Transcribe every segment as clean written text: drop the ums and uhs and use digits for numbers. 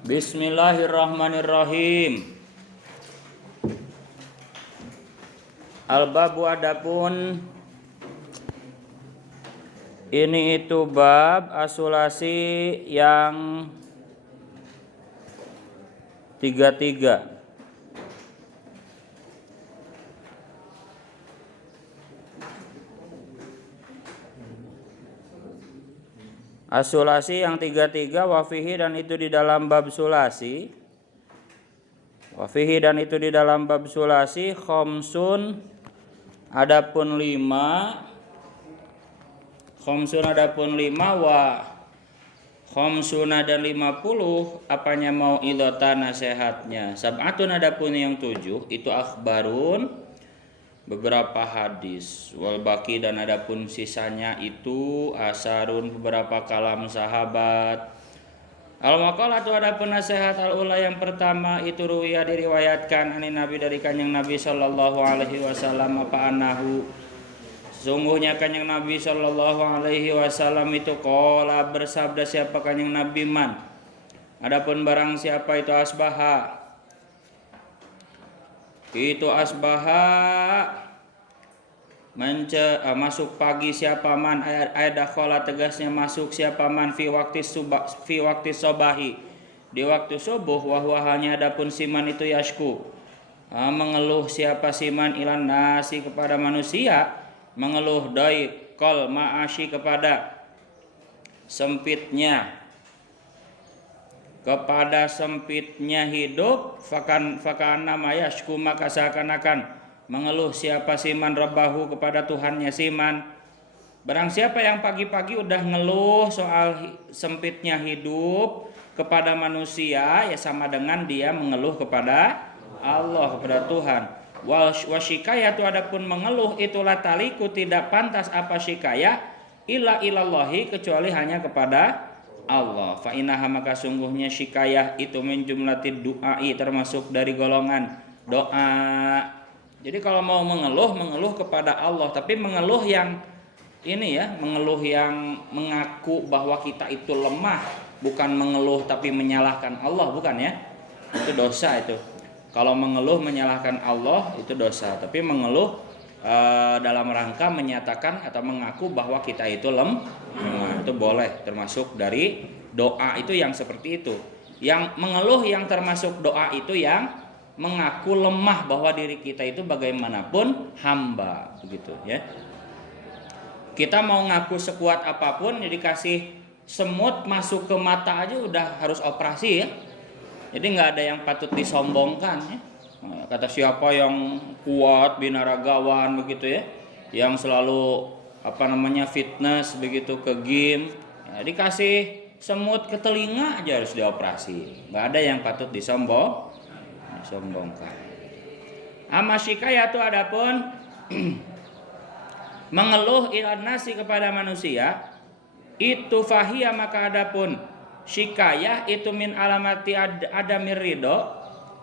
Bismillahirrahmanirrahim. Al-babu adapun ini itu bab asulasi yang 33. Asulasi yang 33 wafihi dan itu di dalam bab sulasi. Wafihi dan itu di dalam bab sulasi khamsun adapun 5. Khamsun adapun 5 wa khamsuna dan 50 apanya mau idota nasihatnya. Sab'atun adapun yang 7 itu akhbarun beberapa hadis, wal baki dan adapun sisanya itu asarun beberapa kalam sahabat. Al maqalatu adapun nasihat al ula yang pertama itu ruwiya diriwayatkan ani Nabi dari kanjeng Nabi sallallahu alaihi wasallam apa anahu sesungguhnya kanjeng Nabi sallallahu alaihi wasallam itu qala bersabda siapa kanjeng Nabi man adapun barang siapa itu asbaha masuk pagi siapa man dakhala tegasnya masuk siapa man fi waktu sobahi di waktu subuh wa halnya adapun siman itu yashku mengeluh siapa siman ilan nasi kepada manusia mengeluh dai kol ma'ashi kepada sempitnya hidup fakana mayashku maka seakan-akan mengeluh siapa siman rabbahu kepada Tuhannya siman. Barang siapa yang pagi-pagi udah ngeluh soal sempitnya hidup kepada manusia ya sama dengan dia mengeluh kepada Allah, kepada Tuhan. Wasyikayatu adapun mengeluh itulah taliku tidak pantas apa syikayah illa ilallahi kecuali hanya kepada Allah. Fa innaha maka sungguhnya syikayah itu min jumlatid du'ai termasuk dari golongan doa. Jadi kalau mau mengeluh kepada Allah, tapi mengeluh yang ini ya, mengeluh yang mengaku bahwa kita itu lemah, bukan mengeluh tapi menyalahkan Allah, bukan ya? Itu dosa itu. Kalau mengeluh menyalahkan Allah itu dosa, tapi mengeluh dalam rangka menyatakan atau mengaku bahwa kita itu lemah itu boleh, termasuk dari doa itu yang seperti itu. Yang mengeluh yang termasuk doa itu yang mengaku lemah bahwa diri kita itu bagaimanapun hamba, begitu ya. Kita mau ngaku sekuat apapun, jadi kasih semut masuk ke mata aja udah harus operasi ya. Jadi nggak ada yang patut disombongkan ya. Kata siapa yang kuat binaragawan begitu ya, yang selalu fitness begitu ke gym ya, dikasih semut ke telinga aja harus dioperasi. Nggak ada yang patut disombongkan. Amasyikayatu adapun mengeluh ilan nasi kepada manusia itu fahiyah maka adapun syikayah itu min alamati adamir ridho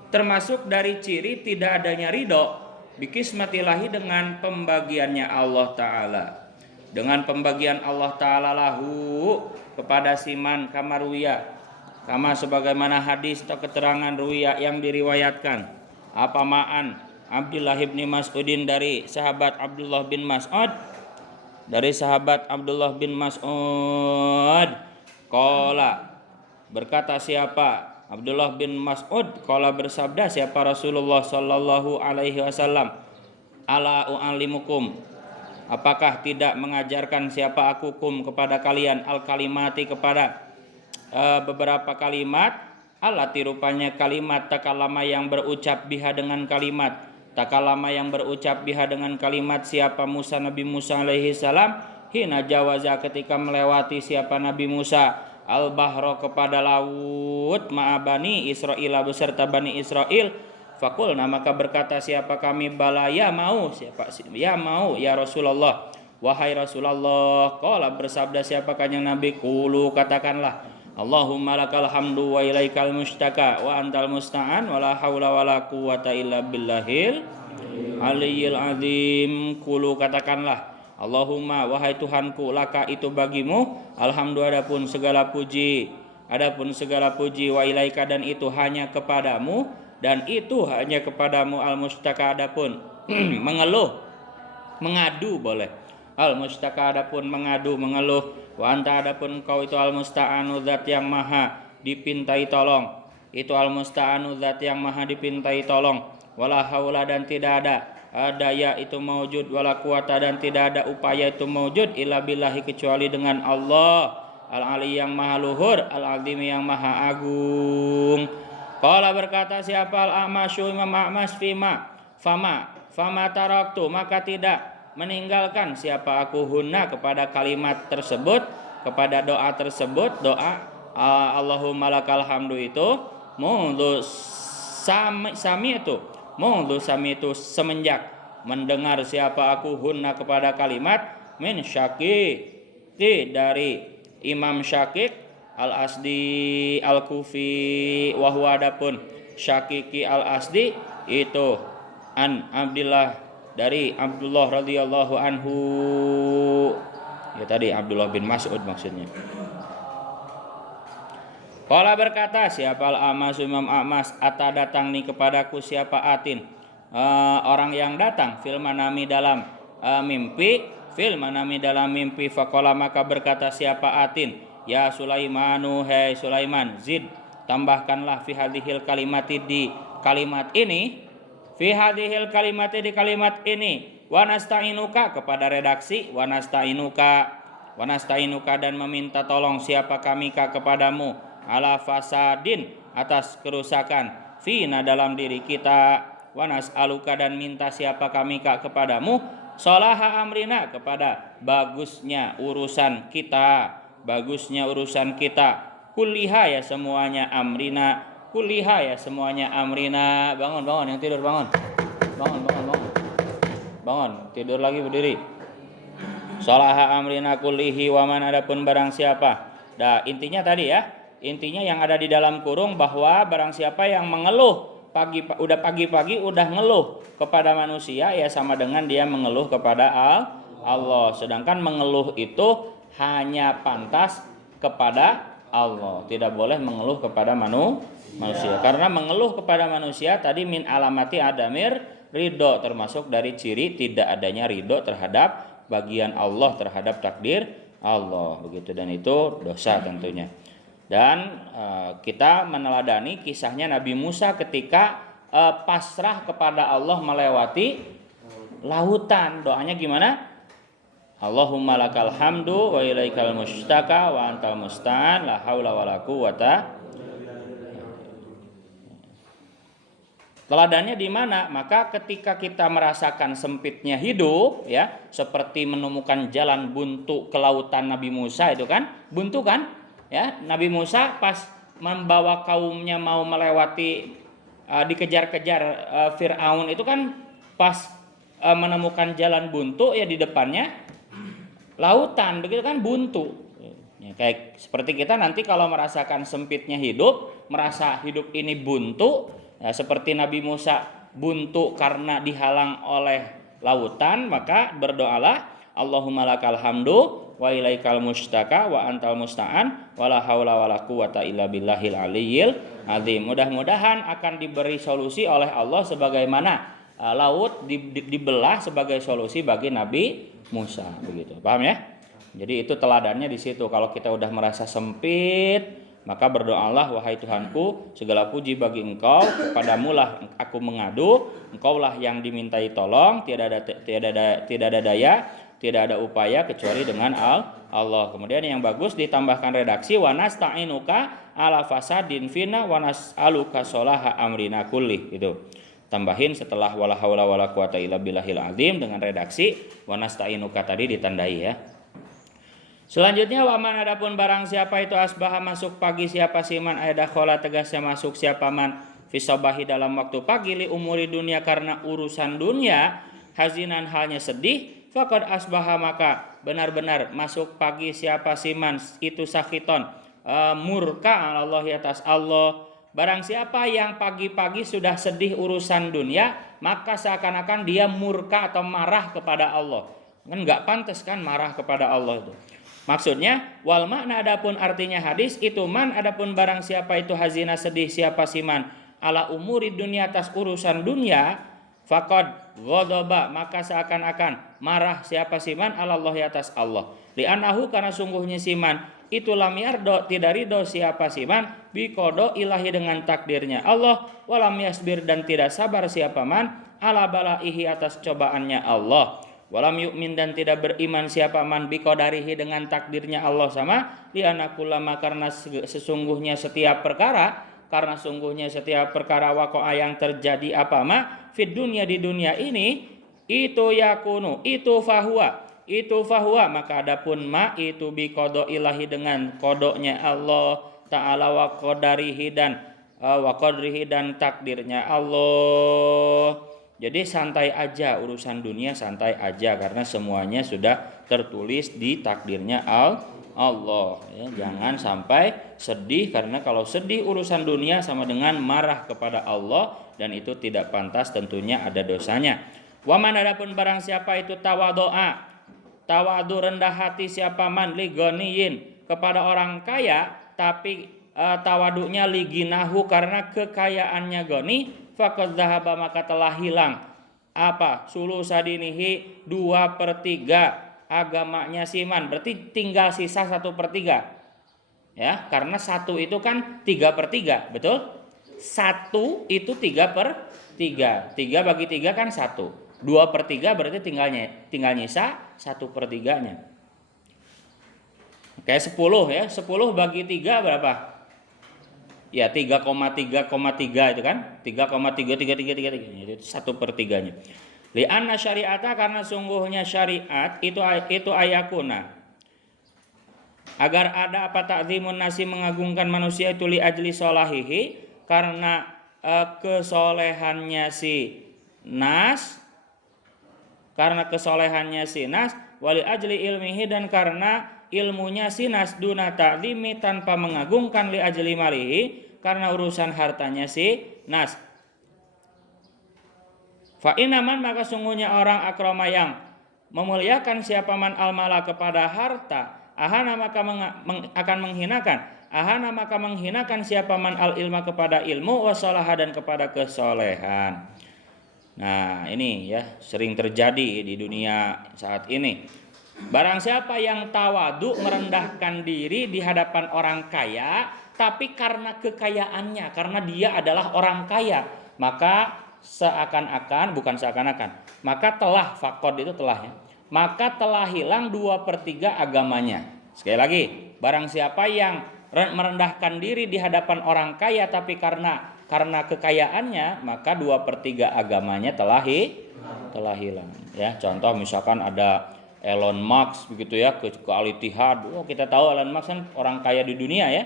termasuk dari ciri tidak adanya ridho bikismatillahi dengan pembagiannya Allah Ta'ala, dengan pembagian Allah Ta'ala lahu kepada siman kamaruya kama sebagaimana hadis atau keterangan ruya yang diriwayatkan apa ma'an Abdullah bin Mas'udin dari sahabat Abdullah bin Mas'ud qala berkata siapa Abdullah bin Mas'ud qala bersabda siapa Rasulullah sallallahu alaihi wasallam ala u'allimukum apakah tidak mengajarkan siapa akukum kepada kalian al kalimati kepada beberapa kalimat alati rupanya kalimat takalama yang berucap biha dengan kalimat takalama yang berucap biha dengan kalimat siapa Musa Nabi Musa alaihi salam hina jawaza ketika melewati siapa Nabi Musa al-bahra kepada laut ma'a bani Israil beserta bani Israel faqulna maka berkata siapa kami bala ya mau ya Rasulullah wahai Rasulullah qala bersabda siapa kanjeng Nabi qulu katakanlah Allahumma lakal hamdu wa ilaikal mustaka wa antal musta'an wa la haula wa la quwata illa billahil aliyyil azim qulu katakanlah Allahumma wahai Tuhanku laka itu bagimu alhamdulillah adapun segala puji adapun segala puji wa ilaika dan itu hanya kepadamu, dan itu hanya kepadamu al-mustaka adapun mengeluh, mengadu boleh. Al-mustaka adapun mengadu, mengeluh. Wa anta adapun kau itu al-musta'anu zat yang maha dipintai tolong. Itu al-musta'anu zat yang maha dipintai tolong. Wala haula dan tidak ada daya itu maujud, wala quwata dan tidak ada upaya itu maujud illa billahi kecuali dengan Allah al-ali yang maha luhur, al-azim yang maha agung. Qala berkata siapa al-A'masyu Imam A'mas fama taraktu maka tidak meninggalkan siapa aku hunna kepada kalimat tersebut, kepada doa tersebut, doa Allahumma lakal hamdu itu mundu sami itu semenjak mendengar siapa aku hunna kepada kalimat min Syakiki dari Imam Syakik al-Asdi al-Kufi wa huwa adapun Syakiki al-Asdi itu an Abdillah dari Abdullah radhiyallahu anhu, ya tadi Abdullah bin Mas'ud maksudnya. Qala berkata siapa al-A'mas Imam A'mas ata datang nih kepadaku siapa atin orang yang datang fil manami dalam mimpi faqala maka berkata siapa atin ya Sulaimanu hai Sulaiman zid tambahkanlah fi hadhil kalimati di kalimat ini fi hadhil kalimati di kalimat ini wa nasta'inuka kepada redaksi wa nasta'inuka dan meminta tolong siapa kami kepadamu ala fasadin atas kerusakan fina dalam diri kita wa nas'aluka dan minta siapa kami kepadamu salaha amrina kepada bagusnya urusan kita kulliha ya semuanya amrina kuliha ya semuanya amrina. Bangun yang tidur bangun tidur lagi berdiri. Salaha amrina kullihi wa man adapun barang siapa. Intinya tadi ya, intinya yang ada di dalam kurung bahwa barang siapa yang mengeluh pagi-pagi udah ngeluh kepada manusia ya sama dengan dia mengeluh kepada Allah. Sedangkan mengeluh itu hanya pantas kepada Allah, tidak boleh mengeluh kepada manusia. Karena mengeluh kepada manusia tadi min alamati adamir ridho, termasuk dari ciri tidak adanya ridho terhadap bagian Allah, terhadap takdir Allah begitu, dan itu dosa tentunya. Dan kita meneladani kisahnya Nabi Musa ketika pasrah kepada Allah melewati lautan. Doanya gimana? Allahumma lakal hamdu wa ilaikal mustaka wa antal musta'an la haula wala quwata. Teladannya di mana? Maka ketika kita merasakan sempitnya hidup ya, seperti menemukan jalan buntu ke lautan Nabi Musa itu kan, buntu kan? Ya, Nabi Musa pas membawa kaumnya mau melewati dikejar-kejar Fir'aun itu kan pas menemukan jalan buntu ya di depannya lautan, begitu kan, buntu. Ya, kayak seperti kita nanti kalau merasakan sempitnya hidup, merasa hidup ini buntu, ya, seperti Nabi Musa buntu karena dihalang oleh lautan, maka berdoalah Allahumma lakal hamdu wa ilaikal mustaka wa antal musta'an wala haula wala quwata illa billahil aliyyil azim. Mudah-mudahan akan diberi solusi oleh Allah sebagaimana laut dibelah sebagai solusi bagi Nabi Musa, begitu. Paham ya? Jadi itu teladannya di situ. Kalau kita udah merasa sempit, maka berdoalah wahai Tuhanku, segala puji bagi Engkau, kepadamu lah aku mengadu, Engkaulah yang dimintai tolong, tidak ada daya, tidak ada upaya kecuali dengan Allah. Kemudian yang bagus ditambahkan redaksi wa nasta'inuka ala fasadin fina wa nas'aluka sholaha amrina kulli, gitu. Tambahin setelah wala haula wala quwata illa billahil azim dengan redaksi wa nasta'inuka tadi ditandai ya. Selanjutnya waman adapun barang siapa itu asbaha masuk pagi siapa siman ayda khola tegasnya masuk siapa man fisabahi dalam waktu pagi li umuri dunia karena urusan dunia hazinan halnya sedih faqad asbaha maka benar-benar masuk pagi siapa siman itu sakhiton murka Allah di atas Allah. Barang siapa yang pagi-pagi sudah sedih urusan dunia, maka seakan-akan dia murka atau marah kepada Allah. Kan enggak pantas kan marah kepada Allah itu. Maksudnya wal makna adapun artinya hadis itu man adapun barang siapa itu hazina sedih siapa siman ala umuri dunia atas urusan dunia faqad ghadaba maka seakan-akan marah siapa siman ala Allah atas Allah li'annahu karena sungguhnya siman itu lam yardo tidak ridho siapa siman bi qada ilahi dengan takdirnya Allah walam yasbir dan tidak sabar siapa man ala balaihi atas cobaannya Allah walam yu'min dan tidak beriman siapa man biqadarihi dengan takdirnya Allah sama lianakullama karena sesungguhnya setiap perkara waqa'a yang terjadi apa ma fid dunya di dunia ini itu yakunu itu fahuwa maka adapun ma itu biqada ilahi dengan kodoknya Allah taala wa qadarihi dan takdirnya Allah. Jadi santai aja urusan dunia santai aja karena semuanya sudah tertulis di takdirnya Allah ya, jangan sampai sedih karena kalau sedih urusan dunia sama dengan marah kepada Allah dan itu tidak pantas tentunya ada dosanya. Wa man adapun barang siapa itu tawadu rendah hati siapa man li ghaniyin kepada orang kaya tapi tawadunya liginahu karena kekayaannya goni faqad dhahaba maka telah hilang apa sulusadinihi 2/3 agamanya siman berarti tinggal sisa 1/3 ya karena 1 itu kan 3/3 betul 1 itu 3/3 3 bagi 3 kan 1 2/3 berarti tinggal nyisa 1/3-nya kayak 10 ya 10 bagi 3 berapa ya 3,3,3 itu kan 3,333 itu 1/3-nya li'anna syari'ata karena sungguhnya syariat itu ayakuna agar ada apa ta'zimun nasi mengagungkan manusia itu li ajli solahihi karena kesolehannya si nas wali ajli ilmihi dan karena ilmunya sinas duna ta'zimi tanpa mengagungkan li ajli malihi karena urusan hartanya si nas fa inaman maka sungguhnya orang akrama yang memuliakan siapa man almala kepada harta ahana maka akan menghinakan siapa man al ilma kepada ilmu wasalaha dan kepada kesolehan. Nah ini ya sering terjadi di dunia saat ini. Barang siapa yang tawadu merendahkan diri di hadapan orang kaya tapi karena kekayaannya karena dia adalah orang kaya maka maka telah faqad itu telah ya maka telah hilang 2/3 agamanya. Sekali lagi barang siapa yang merendahkan diri di hadapan orang kaya tapi karena kekayaannya maka 2/3 agamanya telah hilang ya contoh misalkan ada Elon Musk begitu ya ke Al-Ittihad. Kita tahu Elon Musk kan orang kaya di dunia ya.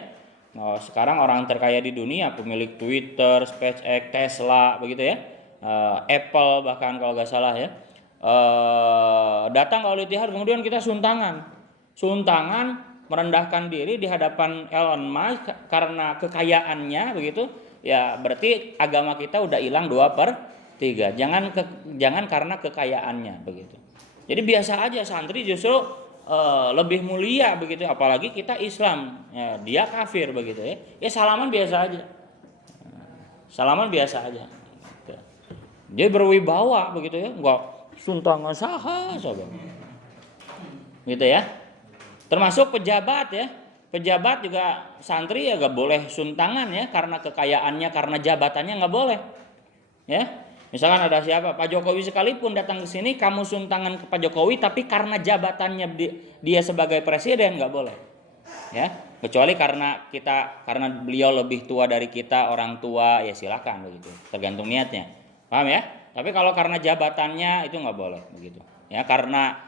Nah, sekarang orang terkaya di dunia pemilik Twitter, SpaceX, Tesla begitu ya. Apple bahkan kalau nggak salah ya. Datang ke Al-Ittihad kemudian kita suntangan merendahkan diri di hadapan Elon Musk karena kekayaannya begitu. Ya berarti agama kita udah hilang 2/3. Jangan karena kekayaannya begitu. Jadi biasa aja santri justru lebih mulia begitu apalagi kita Islam ya, dia kafir begitu ya. Ya salaman biasa aja. Dia berwibawa begitu ya, enggak suntangan saha coba. Gitu ya. Termasuk pejabat ya. Pejabat juga santri ya enggak boleh suntangan ya karena kekayaannya, karena jabatannya enggak boleh. Ya. Misalkan ada siapa, Pak Jokowi sekalipun datang ke sini, kamu suntangan ke Pak Jokowi, tapi karena jabatannya dia sebagai presiden nggak boleh, ya. Kecuali karena beliau lebih tua dari kita, orang tua, ya silakan begitu, tergantung niatnya, paham ya? Tapi kalau karena jabatannya itu nggak boleh begitu, ya. Karena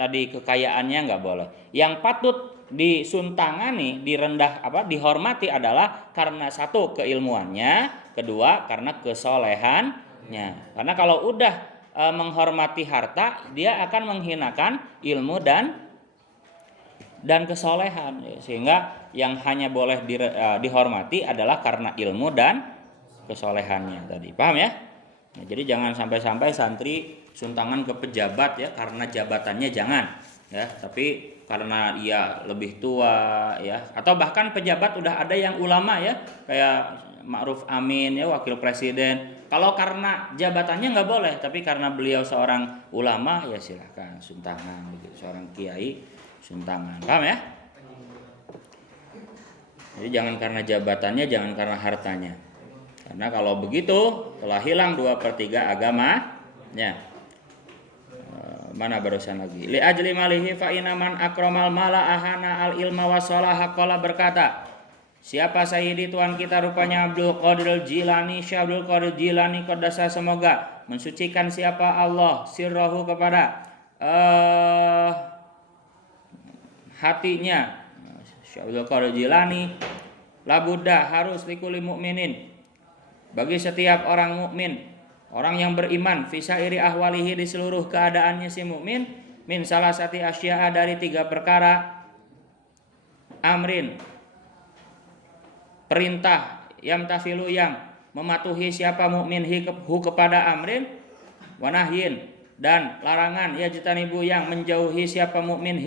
tadi kekayaannya nggak boleh. Yang patut disuntangani, dihormati adalah karena satu keilmuannya, kedua karena kesolehannya. Karena kalau udah menghormati harta, dia akan menghinakan ilmu dan kesolehan. Sehingga yang hanya boleh dihormati adalah karena ilmu dan kesolehannya tadi. Paham ya? Nah, jadi jangan sampai-sampai santri suntangan ke pejabat ya karena jabatannya, jangan. ya, tapi karena ia lebih tua ya, atau bahkan pejabat udah ada yang ulama ya, kayak Ma'ruf Amin ya, wakil presiden. Kalau karena jabatannya nggak boleh, tapi karena beliau seorang ulama ya silahkan suntangan gitu, seorang kiai suntangan, paham ya? Jadi jangan karena jabatannya, jangan karena hartanya. Karena kalau begitu telah hilang 2/3 agamanya. Mana barusan lagi? Li ajli malihi fa inaman akramal mala ahana al ilma wa salaha qala berkata, siapa Sayyidi Tuhan kita rupanya Abdul Qadir Jilani, Syekh Abdul Qadir Jilani qaddasa, semoga mensucikan siapa Allah sirrahu kepada hatinya Syekh Abdul Qadir Jilani, labuddha harus likuli mukminin, bagi setiap orang mukmin, orang yang beriman, fisairi ahwalihi di seluruh keadaannya si mukmin, min salah satu asya'a dari 3 perkara, amrin perintah, yamtathilu yang mematuhi siapa mukmin hu kepada amrin, wanahyin dan larangan, yajtanibu yang menjauhi siapa mukmin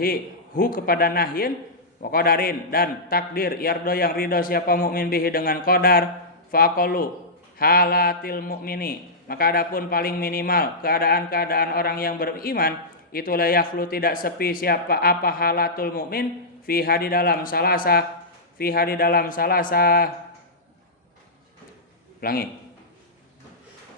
hu kepada nahyin, wa qadarin dan takdir, yardo yang ridho siapa mukmin bihi dengan qadar, faqalu halatil mukmini, maka adapun paling minimal keadaan-keadaan orang yang beriman, itulah yakhlu tidak sepi siapa apa halatul mukmin fiha di dalam salasa, fiha di dalam salasa, ulangi,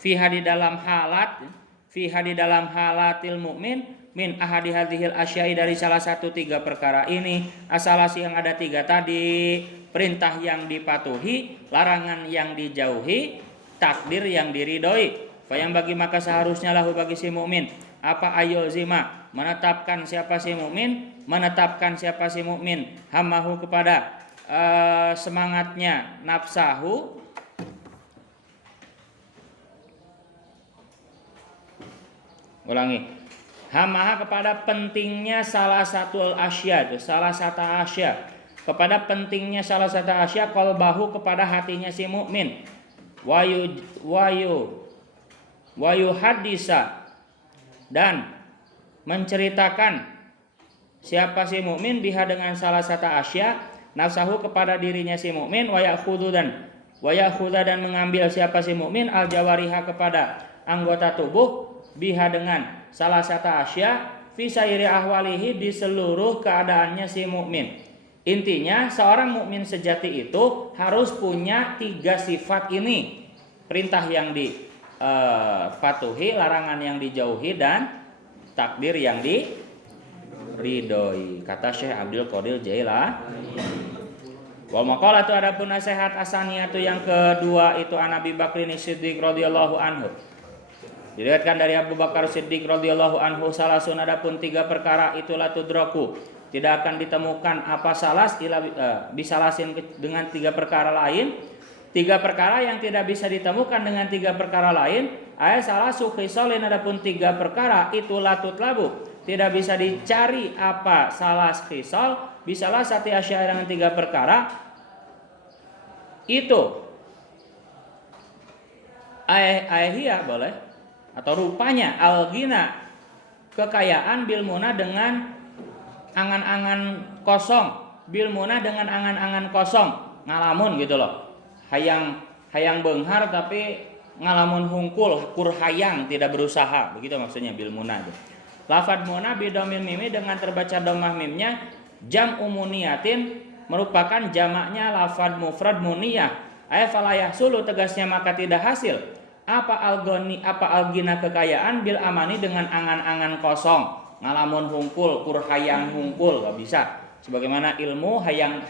fiha di dalam halat, fiha di dalam halatil mukmin min ahadi hadhil asyai dari salah satu 3 perkara ini, asalasi yang ada 3 tadi, perintah yang dipatuhi, larangan yang dijauhi, takdir yang diridhoi. Fayang bagi maka seharusnya lahu bagi si mukmin apa ayozima menetapkan siapa si mukmin, menetapkan siapa si mukmin hamahu kepada semangatnya nafsahu, ulangi, hamaha kepada pentingnya salah satu asya, salah satu asya, kepada pentingnya salah satu asya, qalbahu kepada hatinya si mukmin, wayu hadisa dan menceritakan siapa si mukmin biha dengan salah satu asya, nafsahu kepada dirinya si mukmin, wayakhudha dan mengambil siapa si mukmin al jawariha kepada anggota tubuh, biha dengan salah satu asya, fi sairi ahwalihi di seluruh keadaannya si mukmin. Intinya seorang mukmin sejati itu harus punya 3 sifat ini, perintah yang dipatuhi, larangan yang dijauhi, dan takdir yang diridhoi, kata Syekh Abdul Qadir Jailani. Wal maqalatu adapun nasihat asaniyatu yang kedua itu an Abi Bakrin Siddiq radhiyallahu anhu, diriwayatkan dari Abu Bakar Siddiq radhiyallahu anhu, salasun adapun 3 perkara itulah tudraku tidak akan ditemukan apa salas bisalasin dengan 3 perkara lain, 3 perkara yang tidak bisa ditemukan dengan 3 perkara lain, ayat salah sukhisolin adapun 3 perkara itulah tutlabu tidak bisa dicari apa salah khisol, bisalah satu asya dengan 3 perkara itu ayahia boleh atau rupanya al-ghina kekayaan, bilmuna dengan angan-angan kosong, bilmuna dengan angan-angan kosong, ngalamun gitu loh, hayang beunghar tapi ngalamun hungkul, kur hayang tidak berusaha, begitu maksudnya bilmuna. Lafad muna bidomil mimi dengan terbaca domah mimnya, jam umuniyatin merupakan jamaknya lafad mufrad muniyah, ay falayah sulu tegasnya maka tidak hasil apa algina kekayaan bil amani dengan angan-angan kosong, ngalamun hungkul, kur hayang hungkul, gak bisa. Sebagaimana ilmu hayang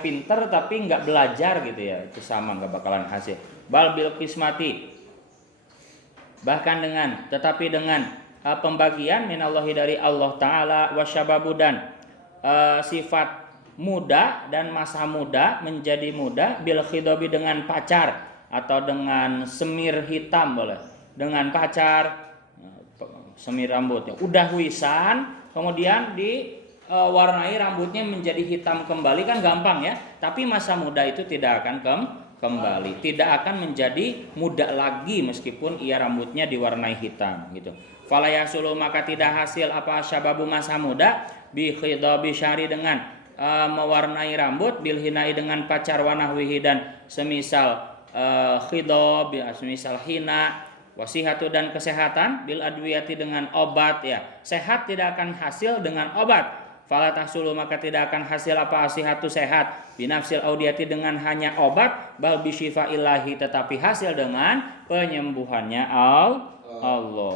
pinter tapi nggak belajar gitu ya, itu sama, nggak bakalan hasil. Bal bil qismati, bahkan dengan pembagian minallahi dari Allah Ta'ala, wasyababu dan sifat muda dan masa muda menjadi muda, bil khidobi dengan pacar atau dengan semir hitam boleh, dengan pacar, semir rambutnya udah wisan kemudian diwarnai rambutnya menjadi hitam kembali, kan gampang ya, tapi masa muda itu tidak akan kembali, tidak akan menjadi muda lagi meskipun ia rambutnya diwarnai hitam gitu. fala yasulu maka tidak hasil apa syababu masa muda bi khidabi syari dengan mewarnai rambut, bil hinai dengan pacar wanahwihi dan semisal khidab ya, semisal hina, wasihatu dan kesehatan, bil adwiyati dengan obat ya. Sehat tidak akan hasil dengan obat. Fala tahsulu maka tidak akan hasil apa asihatu sehat binafsil audiyati dengan hanya obat, bal bisyifa ilahi tetapi hasil dengan penyembuhannya Allah.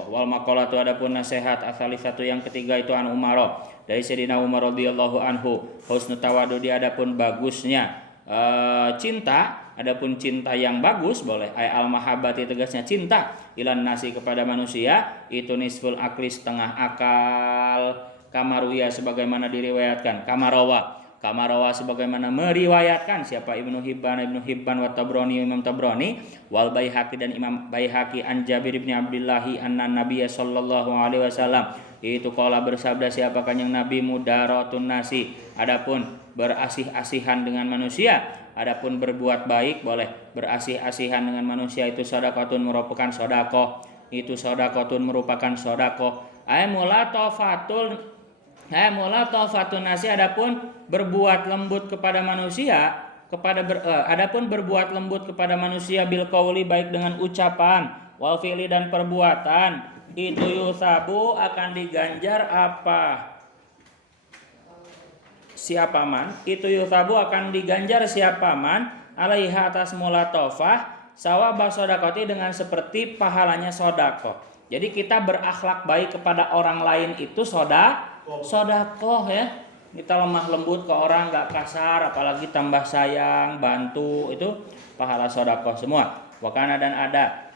Wal maqalatu adapun nasihat asali satu yang ketiga itu an Umar dari Sayyidina Umar radhiyallahu anhu, husnul tawadudi adapun bagusnya cinta, adapun cinta yang bagus boleh al mahabbati tegasnya cinta ilan nasi kepada manusia itu nisful akli setengah akal, kamaruya sebagaimana diriwayatkan, kamarawa sebagaimana meriwayatkan siapa Ibnu Hibban wa Tabrani Imam Tabrani wal Baihaqi dan Imam Baihaqi an Jabir bin Abdillahi anna Nabiyya sallallahu alaihi wasallam itu qala bersabda siapa kanjeng Nabi mudaratun nasi adapun berasih-asihan dengan manusia, adapun berbuat baik boleh berasih-asihan dengan manusia itu sedekahun merupakan sedekah, itu sedekahun merupakan sedekah ay mulatafatun nasi adapun berbuat lembut kepada manusia adapun berbuat lembut kepada manusia bil qauli baik dengan ucapan wal fi'li dan perbuatan itu yusabu akan diganjar apa siapa man itu yusabu akan diganjar siapa man alaiha atas mulatafah sawaba sedekati dengan seperti pahalanya sedekah. Jadi kita berakhlak baik kepada orang lain itu sedekah ya. Kita lemah lembut ke orang, gak kasar, apalagi tambah sayang, bantu, itu pahala sedekah semua. Wakana dan ada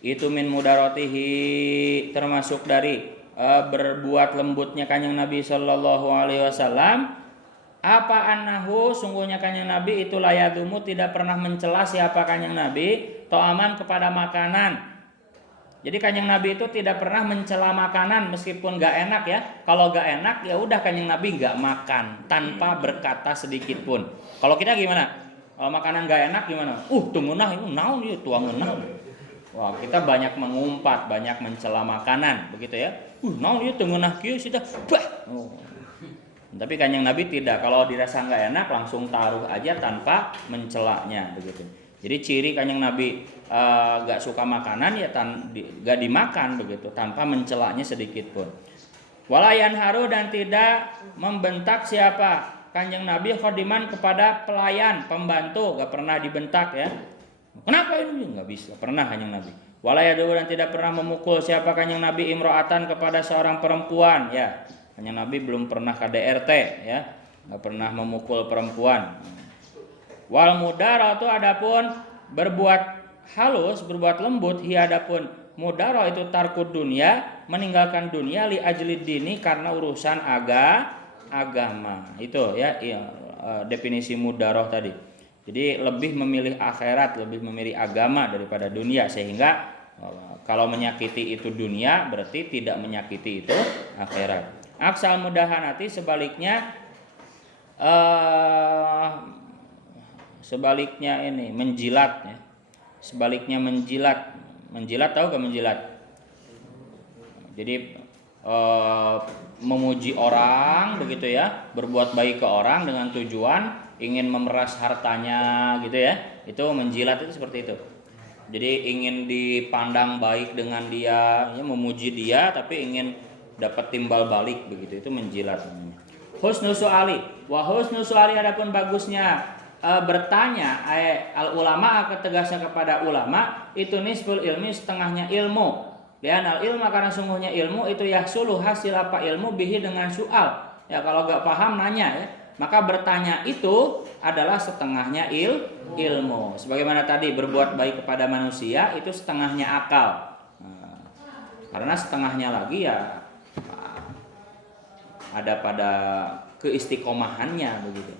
itu min mudarotihi termasuk dari berbuat lembutnya kanjeng Nabi sallallahu alaihi wasallam apa annahu sungguhnya kanjeng Nabi itu layadumu tidak pernah mencela siapa kanjeng Nabi to'aman kepada makanan. Jadi kanjeng Nabi itu tidak pernah mencela makanan meskipun gak enak ya. Kalau gak enak ya udah kanjeng Nabi gak makan tanpa berkata sedikit pun. Kalau kita gimana? Kalau makanan gak enak gimana? Tungunah itu naon ieu tuangeunah. Wah, kita banyak mengumpat, banyak mencela makanan, begitu ya. Naon ieu tungunah kieu sudah. Bah. Tapi kanjeng Nabi tidak. Kalau dirasa gak enak langsung taruh aja tanpa mencelanya begitu. Jadi ciri kanjeng Nabi gak suka makanan ya gak dimakan begitu tanpa mencelanya sedikit pun. Walayan haru dan tidak membentak siapa kanjeng Nabi khodiman kepada pelayan pembantu, gak pernah dibentak ya. Kenapa ini? Gak bisa pernah kanjeng Nabi. Walayadu dan tidak pernah memukul siapa kanjeng Nabi imro'atan kepada seorang perempuan ya. Kanjeng Nabi belum pernah KDRT ya, gak pernah memukul perempuan. Wal mudaratu adapun berbuat halus, berbuat lembut, hi adapun mudara itu tarkud dunia, meninggalkan dunia li ajlid dini karena urusan agama. Itu ya definisi mudarah tadi. Jadi lebih memilih akhirat, lebih memilih agama daripada dunia sehingga kalau menyakiti itu dunia berarti tidak menyakiti itu akhirat. Aksal mudahanati sebaliknya sebaliknya ini menjilat ya. Sebaliknya menjilat tahu gak menjilat? Jadi memuji orang begitu ya, berbuat baik ke orang dengan tujuan ingin memeras hartanya gitu ya. Itu menjilat itu seperti itu. Jadi ingin dipandang baik dengan dia, ya, memuji dia tapi ingin dapat timbal balik begitu, itu menjilat. Husnul su'ali, wa husnul su'ali adapun bagusnya bertanya al ulama ketegasnya kepada ulama itu nisful ilmi setengahnya ilmu. Dan al ilma karena sungguhnya ilmu itu yahsulu hasil apa ilmu bihi dengan soal. Ya kalau gak paham nanya ya. Maka bertanya itu adalah setengahnya ilmu. Sebagaimana tadi berbuat baik kepada manusia itu setengahnya akal. Karena setengahnya lagi ya ada pada keistiqomahannya begitu.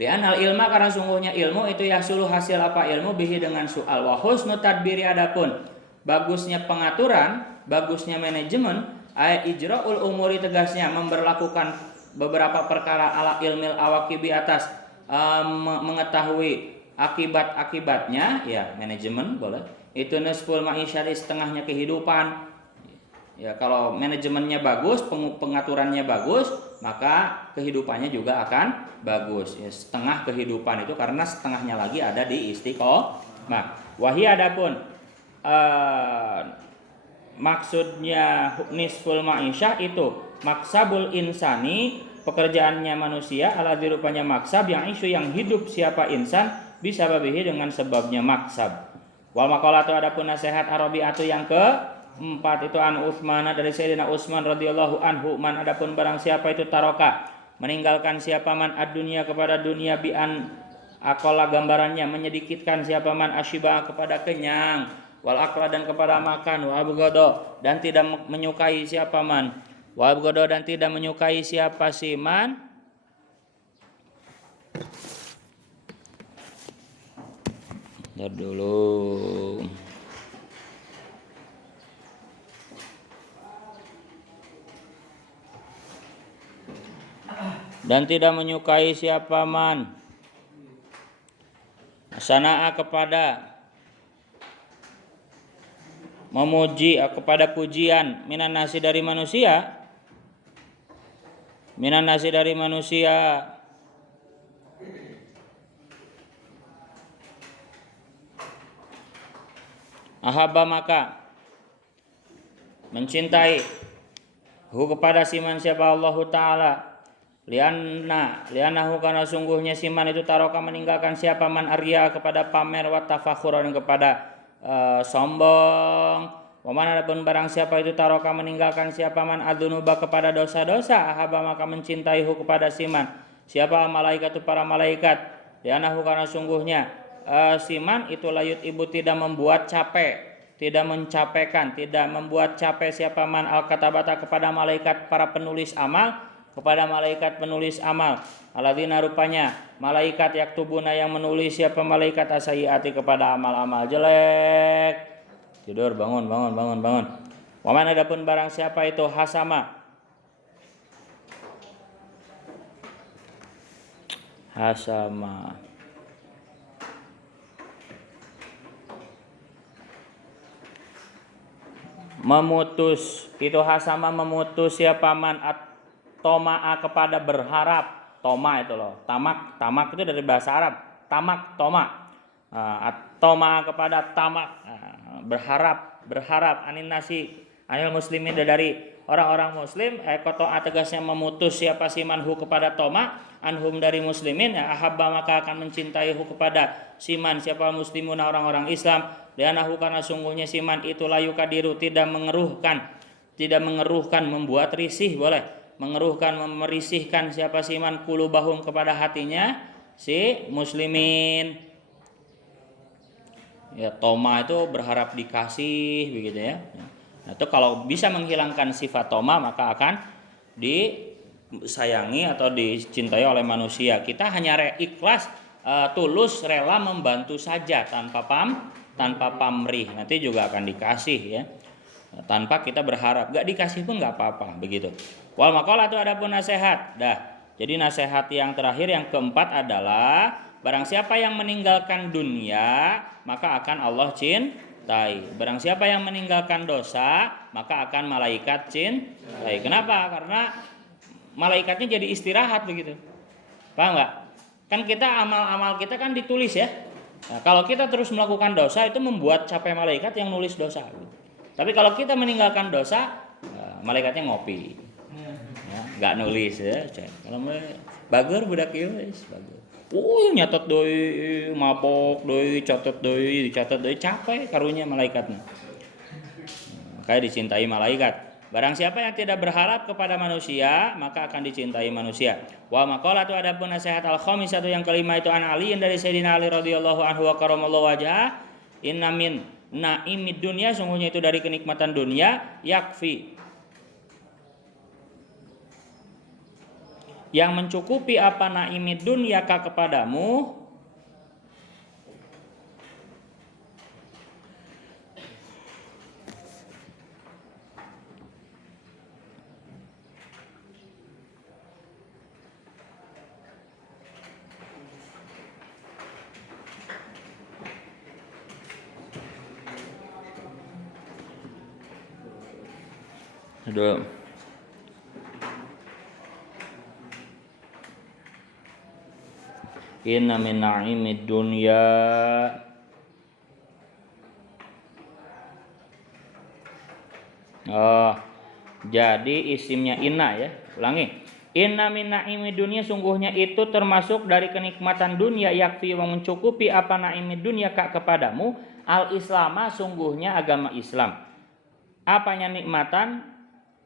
Dan al ilma karena sungguhnya ilmu itu yasulu hasil apa ilmu bihi dengan soal wa husnu tadbiri adapun bagusnya pengaturan, bagusnya manajemen ijra'ul umuri tegasnya memberlakukan beberapa perkara ala ilmil awaqibi atas mengetahui akibat-akibatnya ya manajemen boleh. Itu nisful ma'isyati setengahnya kehidupan Ya, kalau manajemennya bagus, pengaturannya bagus, maka kehidupannya juga akan bagus. Ya, setengah kehidupan itu karena setengahnya lagi ada di istiqomah. Wahai adapun maksudnya nisful ma'isyah itu maksabul insani, pekerjaannya manusia, ala dirupanya maksab yang isu yang hidup siapa insan bisa babihi dengan sebabnya maksab. Wal maqalatu adapun nasihat Arabiatu yang keempat itu an Utsman dari Sayyidina Utsman radhiyallahu anhu, man adapun barang siapa itu taroka meninggalkan siapa man ad-dunya kepada dunia bi an akola gambarannya menyedikitkan siapa man asyiba kepada kenyang, wal akla dan kepada makan, wa abghado dan tidak menyukai siapa man, wa abghado dan tidak menyukai siapa si man. Ntar dulu. Dan tidak menyukai siapa man sana'a kepada memuji kepada pujian minan nasi dari manusia, minan nasi dari manusia ahabba maka mencintai hu kepada siman siapa Allah Ta'ala lianahu karena sungguhnya siman itu taroka meninggalkan siapa man arya kepada pamer wa tafakhur dan kepada sombong. Waman adapun barang siapa itu taroka meninggalkan siapa man adzunuba kepada dosa-dosa ahaba maka mencintai hu kepada siman siapa malaikat itu para malaikat lianahu karena sungguhnya siman itu layut ibu tidak membuat capek, tidak mencapaikan, tidak membuat capek siapa man al-katabata kepada malaikat para penulis amal, kepada malaikat penulis amal, alladzina rupanya malaikat yaktubuna yang menulis siapa malaikat asyiati kepada amal-amal jelek. Tidur, bangun. Waman adapun barang siapa itu hasama memutus itu hasama memutus siapa man toma'a kepada berharap. Toma itu loh, tamak itu dari bahasa Arab, toma toma'a kepada tamak, berharap anin nasi anil muslimin dari orang-orang muslim, koto'a tegasnya memutus siapa si manhu kepada toma anhum dari muslimin, ahabba maka akan mencintai hu kepada siman siapa muslimun orang-orang Islam, lianahu karena sungguhnya siman itu layu kadiru tidak mengeruhkan membuat risih, boleh mengeruhkan merisihkan siapa siman kulubahum kepada hatinya si muslimin. Ya, toma itu berharap dikasih begitu ya. Nah, itu kalau bisa menghilangkan sifat toma maka akan disayangi atau dicintai oleh manusia. Kita hanya ikhlas, tulus, rela membantu saja tanpa pamrih. Nanti juga akan dikasih ya. Tanpa kita berharap, gak dikasih pun gak apa-apa begitu. Wal maqalah itu adapun nasihat. Jadi nasihat yang terakhir yang keempat adalah barang siapa yang meninggalkan dunia maka akan Allah cintai. Barang siapa yang meninggalkan dosa maka akan malaikat cintai. Kenapa? Karena malaikatnya jadi istirahat begitu. Paham gak? Kan kita amal-amal kita kan ditulis ya. Nah, kalau kita terus melakukan dosa itu membuat capek malaikat yang nulis dosa. Tapi kalau kita meninggalkan dosa, malaikatnya ngopi, ya, nggak nulis ya. Kalau bager budak ieu bager. Nyatet doi, mabok doi, dicatat doi, capek karunya malaikatnya. Kayak dicintai malaikat. Barang siapa yang tidak berharap kepada manusia, maka akan dicintai manusia. Wa maqalah itu adapun nasihat al-khamisatu yang kelima itu an Ali dari Sayyidina Ali radhiyallahu anhu wa karamallahu wajhah, inna min naimid dunia sungguhnya itu dari kenikmatan dunia yakfi yang mencukupi apa naimid dunia ka kepadamu Aduh. Inna min na'imid dunya jadi isimnya inna ya. Ulangi. Inna min na'imid dunya, sungguhnya itu termasuk dari kenikmatan dunia, yakfi yang mencukupi apa na'imid dunya kak kepadamu, al-islama, sungguhnya agama Islam. Apanya nikmatan?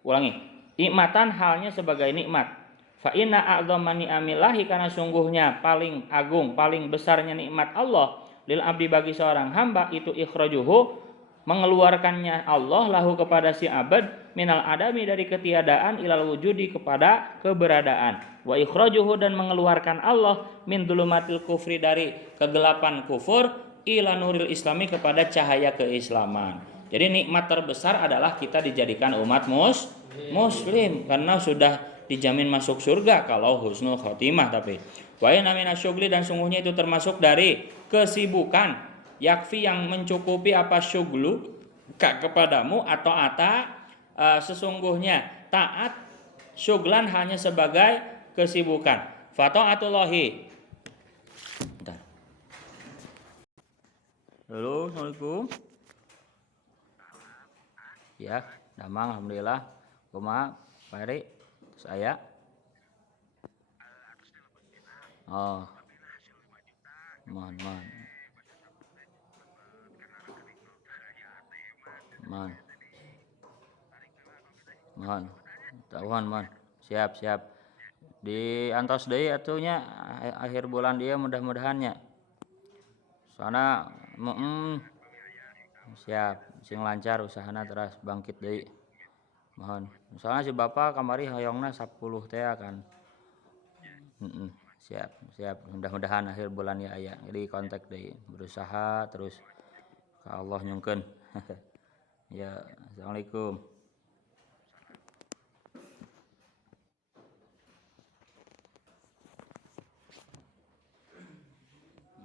Ulangi. Nikmatan halnya sebagai nikmat. Fa inna a'dzama ni'amillahi, karena sungguhnya paling agung, paling besarnya nikmat Allah lil abdi bagi seorang hamba itu ikhrajuhu, mengeluarkannya Allah lahu kepada si abad minal adami dari ketiadaan ilal wujudi kepada keberadaan, wa ikhrajuhu dan mengeluarkan Allah min dulumatil kufri dari kegelapan kufur ila nuril islami kepada cahaya keislaman. Jadi nikmat terbesar adalah kita dijadikan umat muslim karena sudah dijamin masuk surga kalau husnul khotimah. Tapi wa inna minasyugli, dan sungguhnya itu termasuk dari kesibukan, yakfi yang mencukupi apa syuglu kak kepadamu atau sesungguhnya taat syuglan hanya sebagai kesibukan. Fata'atullahi. Bentar. Halo, assalamualaikum. Ya, damang alhamdulillah. Kumaha Pak Eri? Saya. Oh. Mohon. Mohon. Siap. Di antos deui atunya akhir bulan dia mudah-mudahannya. Soalna siap, sing lancar usahana terus bangkit deui. Mohon. Soalnya si Bapak kamari hoyongna 10 teh kan. Siap. Mudah-mudahan akhir bulan ya aya. Jadi kontak deui, berusaha terus ka Allah nyungkeun. Ya, assalamualaikum.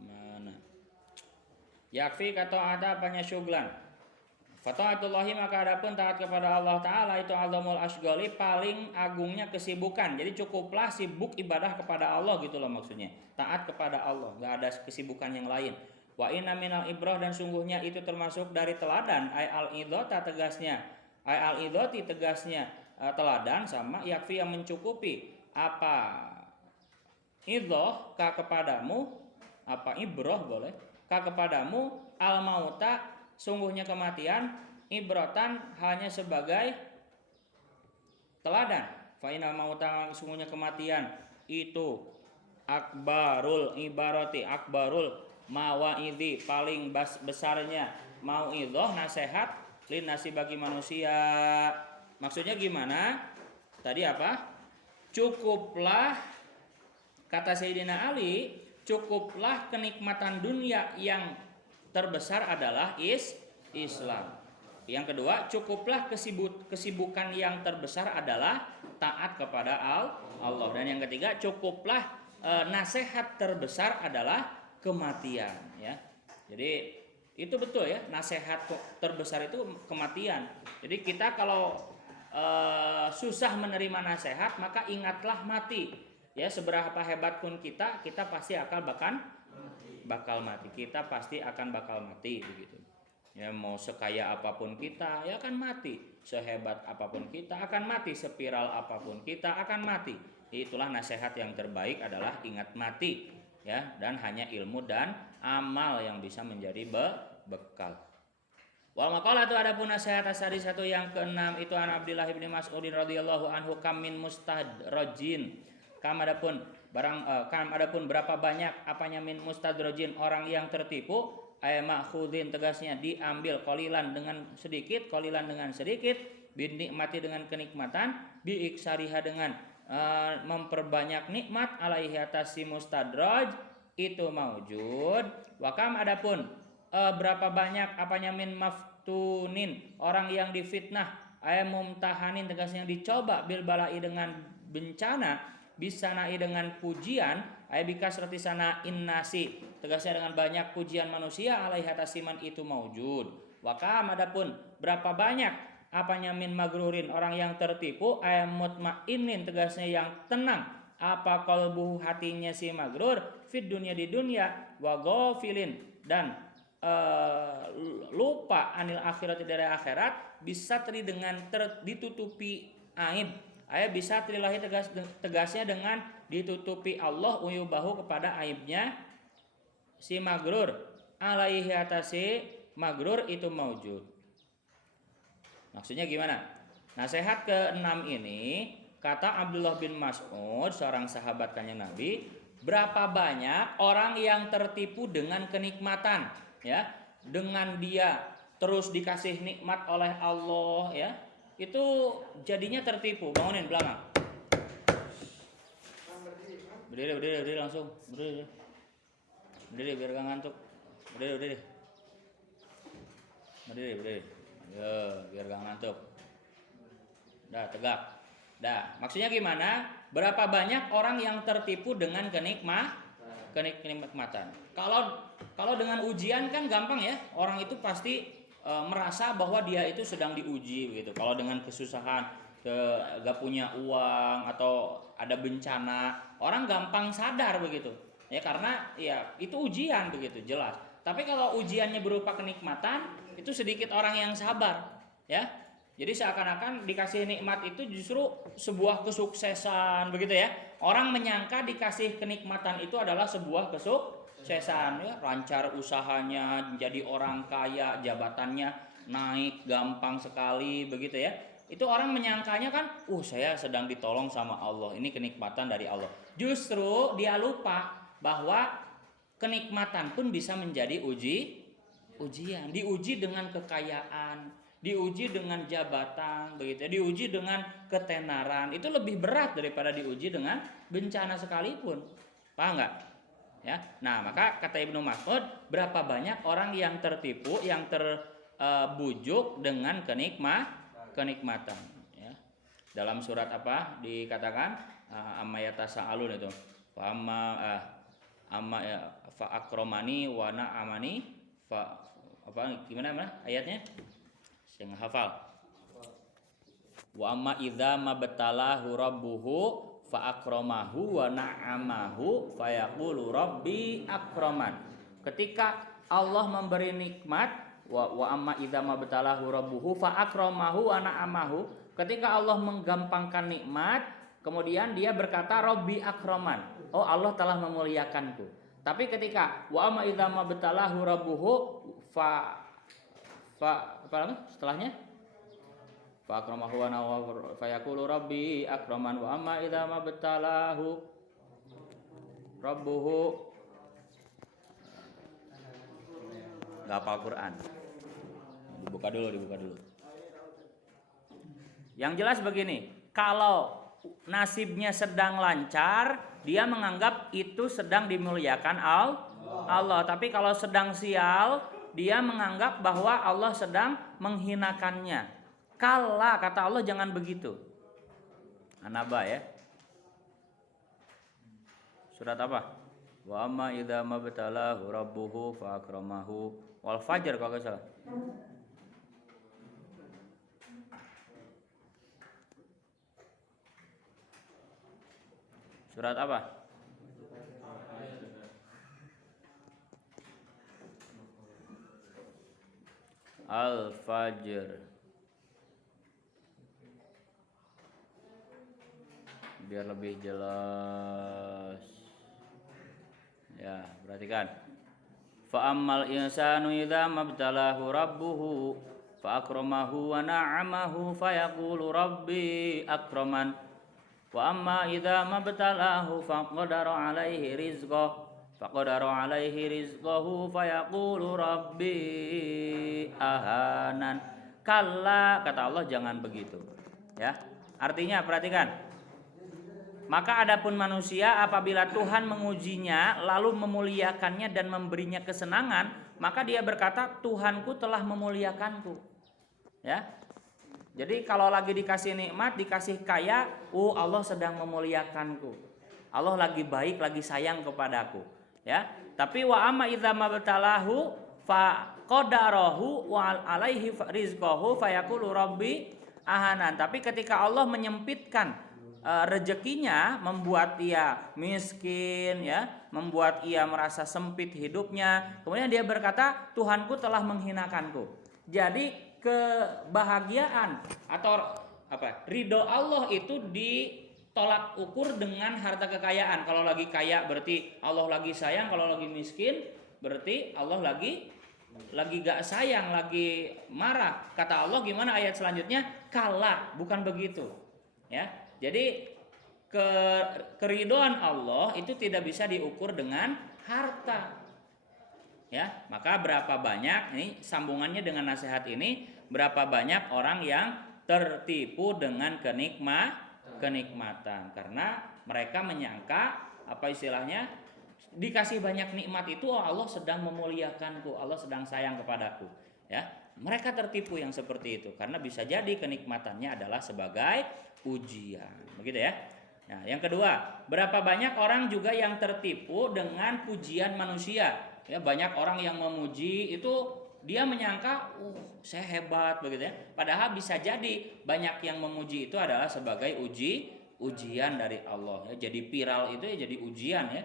Mana? Yakfi kata ada apanya syuglan. Fata'atullahi, maka adapun taat kepada Allah Ta'ala itu azamul asghali, paling agungnya kesibukan. Jadi cukuplah sibuk ibadah kepada Allah gitu loh maksudnya. Taat kepada Allah, gak ada kesibukan yang lain. Wa inna minal ibrah, dan sungguhnya itu termasuk dari teladan. Ay al-idhota tegasnya. Ay al-idhoti tegasnya teladan sama yakfi yang mencukupi. Apa idhoh ka kepadamu, apa ibrah boleh. Ka kepadamu al-mauta, sungguhnya kematian, ibrotan hanya sebagai teladan. Fa inal mauta, sungguhnya kematian itu akbarul ibarati, akbarul mawaidhi, paling besarnya mauidhah nasihat lin nasi bagi manusia. Maksudnya gimana? Tadi apa? Cukuplah, kata Sayyidina Ali, cukuplah kenikmatan dunia yang terbesar adalah Islam. Yang kedua, cukuplah kesibukan yang terbesar adalah taat kepada Allah. Dan yang ketiga, cukuplah nasihat terbesar adalah kematian. Ya, jadi itu betul ya, nasihat terbesar itu kematian. Jadi kita kalau susah menerima nasihat, maka ingatlah mati. Ya, seberapa hebat pun kita pasti bakal mati. Kita pasti akan bakal mati begitu. Ya, mau sekaya apapun kita ya akan mati. Sehebat apapun kita akan mati. Sepiral apapun kita akan mati. Itulah nasihat yang terbaik adalah ingat mati. Ya, dan hanya ilmu dan amal yang bisa menjadi bekal. Wal maqalah itu adapun nasihat asari satu yang keenam itu an Abdullah bin Mas'udin radhiyallahu anhu kam min mustadrajin. Kam adapun berapa banyak apanya min mustadrajin, orang yang tertipu, ay ma'khudin tegasnya diambil qalilan dengan sedikit bin nikmati dengan kenikmatan, bi iksariha dengan memperbanyak nikmat alaihi atas si mustadraj itu maujud. Wa kam adapun berapa banyak apanya min maftunin, orang yang difitnah, ay mumtahanin tegasnya dicoba, bil balai dengan bencana, bisa naik dengan pujian, ay bikas roti sana innasi tegasnya dengan banyak pujian manusia alaihi atas iman itu maujud. Wakam adapun berapa banyak Apanya min magrurin, orang yang tertipu, ayam mutmainin, tegasnya yang tenang. Apa qalbuhu, hatinya si magrur, fid dunia, di dunia, wa ghafilin, dan lupa anil akhirat, dari akhirat, bisa dengan ditutupi aib. Ayat bisa trilahi, tegasnya dengan ditutupi Allah uyubahu, kepada aibnya si magrur, alaihi atasi magrur itu maujud. Maksudnya gimana? Nasihat ke-6 ini, kata Abdullah bin Mas'ud, seorang sahabat Kanjeng Nabi, berapa banyak orang yang tertipu dengan kenikmatan, ya, dengan dia terus dikasih nikmat oleh Allah, ya, itu jadinya tertipu. Bangunin belakang. Berdiri langsung, berdiri biar gak ngantuk. Berdiri. Ya, biar gak ngantuk. Dah, tegak. Dah, maksudnya gimana? Berapa banyak orang yang tertipu dengan kenikmatan. Kalau dengan ujian kan gampang ya. Orang itu pasti merasa bahwa dia itu sedang diuji gitu. Kalau dengan kesusahan, gak punya uang atau ada bencana, orang gampang sadar begitu. Ya karena ya itu ujian begitu, jelas. Tapi kalau ujiannya berupa kenikmatan, itu sedikit orang yang sabar, ya. Jadi seakan-akan dikasih nikmat itu justru sebuah kesuksesan, begitu ya. Orang menyangka dikasih kenikmatan itu adalah sebuah kesuksesan, ya. Lancar usahanya, menjadi orang kaya, jabatannya naik gampang sekali, begitu ya. Itu orang menyangkanya kan, saya sedang ditolong sama Allah, ini kenikmatan dari Allah. Justru dia lupa bahwa kenikmatan pun bisa menjadi ujian. Diuji dengan kekayaan, diuji dengan jabatan, begitu. Diuji dengan ketenaran. Itu lebih berat daripada diuji dengan bencana sekalipun. Paham nggak? Ya. Nah, maka kata Ibnu Mas'ud, berapa banyak orang yang tertipu, yang terbujuk dengan kenikmatan. Ya. Dalam surat apa dikatakan? Amma yatasaalun itu. Amma fa akromani wa na'amani fa apa gimana ayatnya? Saya nggak hafal. Wa amma idza mabtalahu rabbuhu fa akromahu wa na'amahu fa yaqulu rabbi akroman. Ketika Allah memberi nikmat, wa amma idza mabtalahu rabbuhu fa akromahu wa na'amahu, ketika Allah menggampangkan nikmat, kemudian dia berkata Rabbi akroman, oh Allah telah memuliakanku. Tapi ketika wa amma idza mabtalahu rabbuhu fa apa namanya setelahnya? Fa akramahu wa nawa fa yaqulu Rabbi akroman, wa amma idza mabtalahu rabbuhu, enggak hafal Quran. Dibuka dulu. Yang jelas begini, kalau nasibnya sedang lancar, dia menganggap itu sedang dimuliakan Allah. Tapi kalau sedang sial, dia menganggap bahwa Allah sedang menghinakannya. Kala, kata Allah, jangan begitu. An-Naba ya. Surat apa? Wa amma idza mabtalahu rabbuhu fa akramahu. Wal Fajr kalau enggak salah. Surat apa? Al-Fajr. Biar lebih jelas. Ya, perhatikan. Fa ammal insanu idza mabtalahu rabbuhu fa akramahu wa na'amahu fa yaqulu rabbi akraman. Wa amma idza mabtalahu faqadara alaihi rizqahu fa yaqulu rabbi ahanan. Kalla, kata Allah, jangan begitu. Ya. Artinya perhatikan. Maka adapun manusia apabila Tuhan mengujinya lalu memuliakannya dan memberinya kesenangan, maka dia berkata Tuhanku telah memuliakanku. Ya. Jadi kalau lagi dikasih nikmat, dikasih kaya, Allah sedang memuliakanku. Allah lagi baik, lagi sayang kepadaku. Ya. Tapi wa amma idza mabtalahu fa qadarahu wa alaihi rizqahu fayaqulu rabbi ahanan. Tapi ketika Allah menyempitkan rezekinya, membuat ia miskin, ya, membuat ia merasa sempit hidupnya, kemudian dia berkata, Tuhanku telah menghinakanku. Jadi kebahagiaan atau ridho Allah itu ditolak ukur dengan harta kekayaan. Kalau lagi kaya berarti Allah lagi sayang, kalau lagi miskin berarti Allah lagi gak sayang, lagi marah. Kata Allah gimana ayat selanjutnya? Kala, bukan begitu. Ya, jadi keridhaan Allah itu tidak bisa diukur dengan harta. Ya, maka berapa banyak ini sambungannya dengan nasihat ini, berapa banyak orang yang tertipu dengan kenikmatan karena mereka menyangka dikasih banyak nikmat itu Allah sedang memuliakanku, Allah sedang sayang kepadaku, ya. Mereka tertipu yang seperti itu karena bisa jadi kenikmatannya adalah sebagai ujian, begitu ya. Nah, yang kedua, berapa banyak orang juga yang tertipu dengan pujian manusia. Ya, banyak orang yang memuji itu dia menyangka, saya hebat, begitu ya. Padahal bisa jadi banyak yang memuji itu adalah sebagai ujian dari Allah. Ya, jadi viral itu ya jadi ujian ya.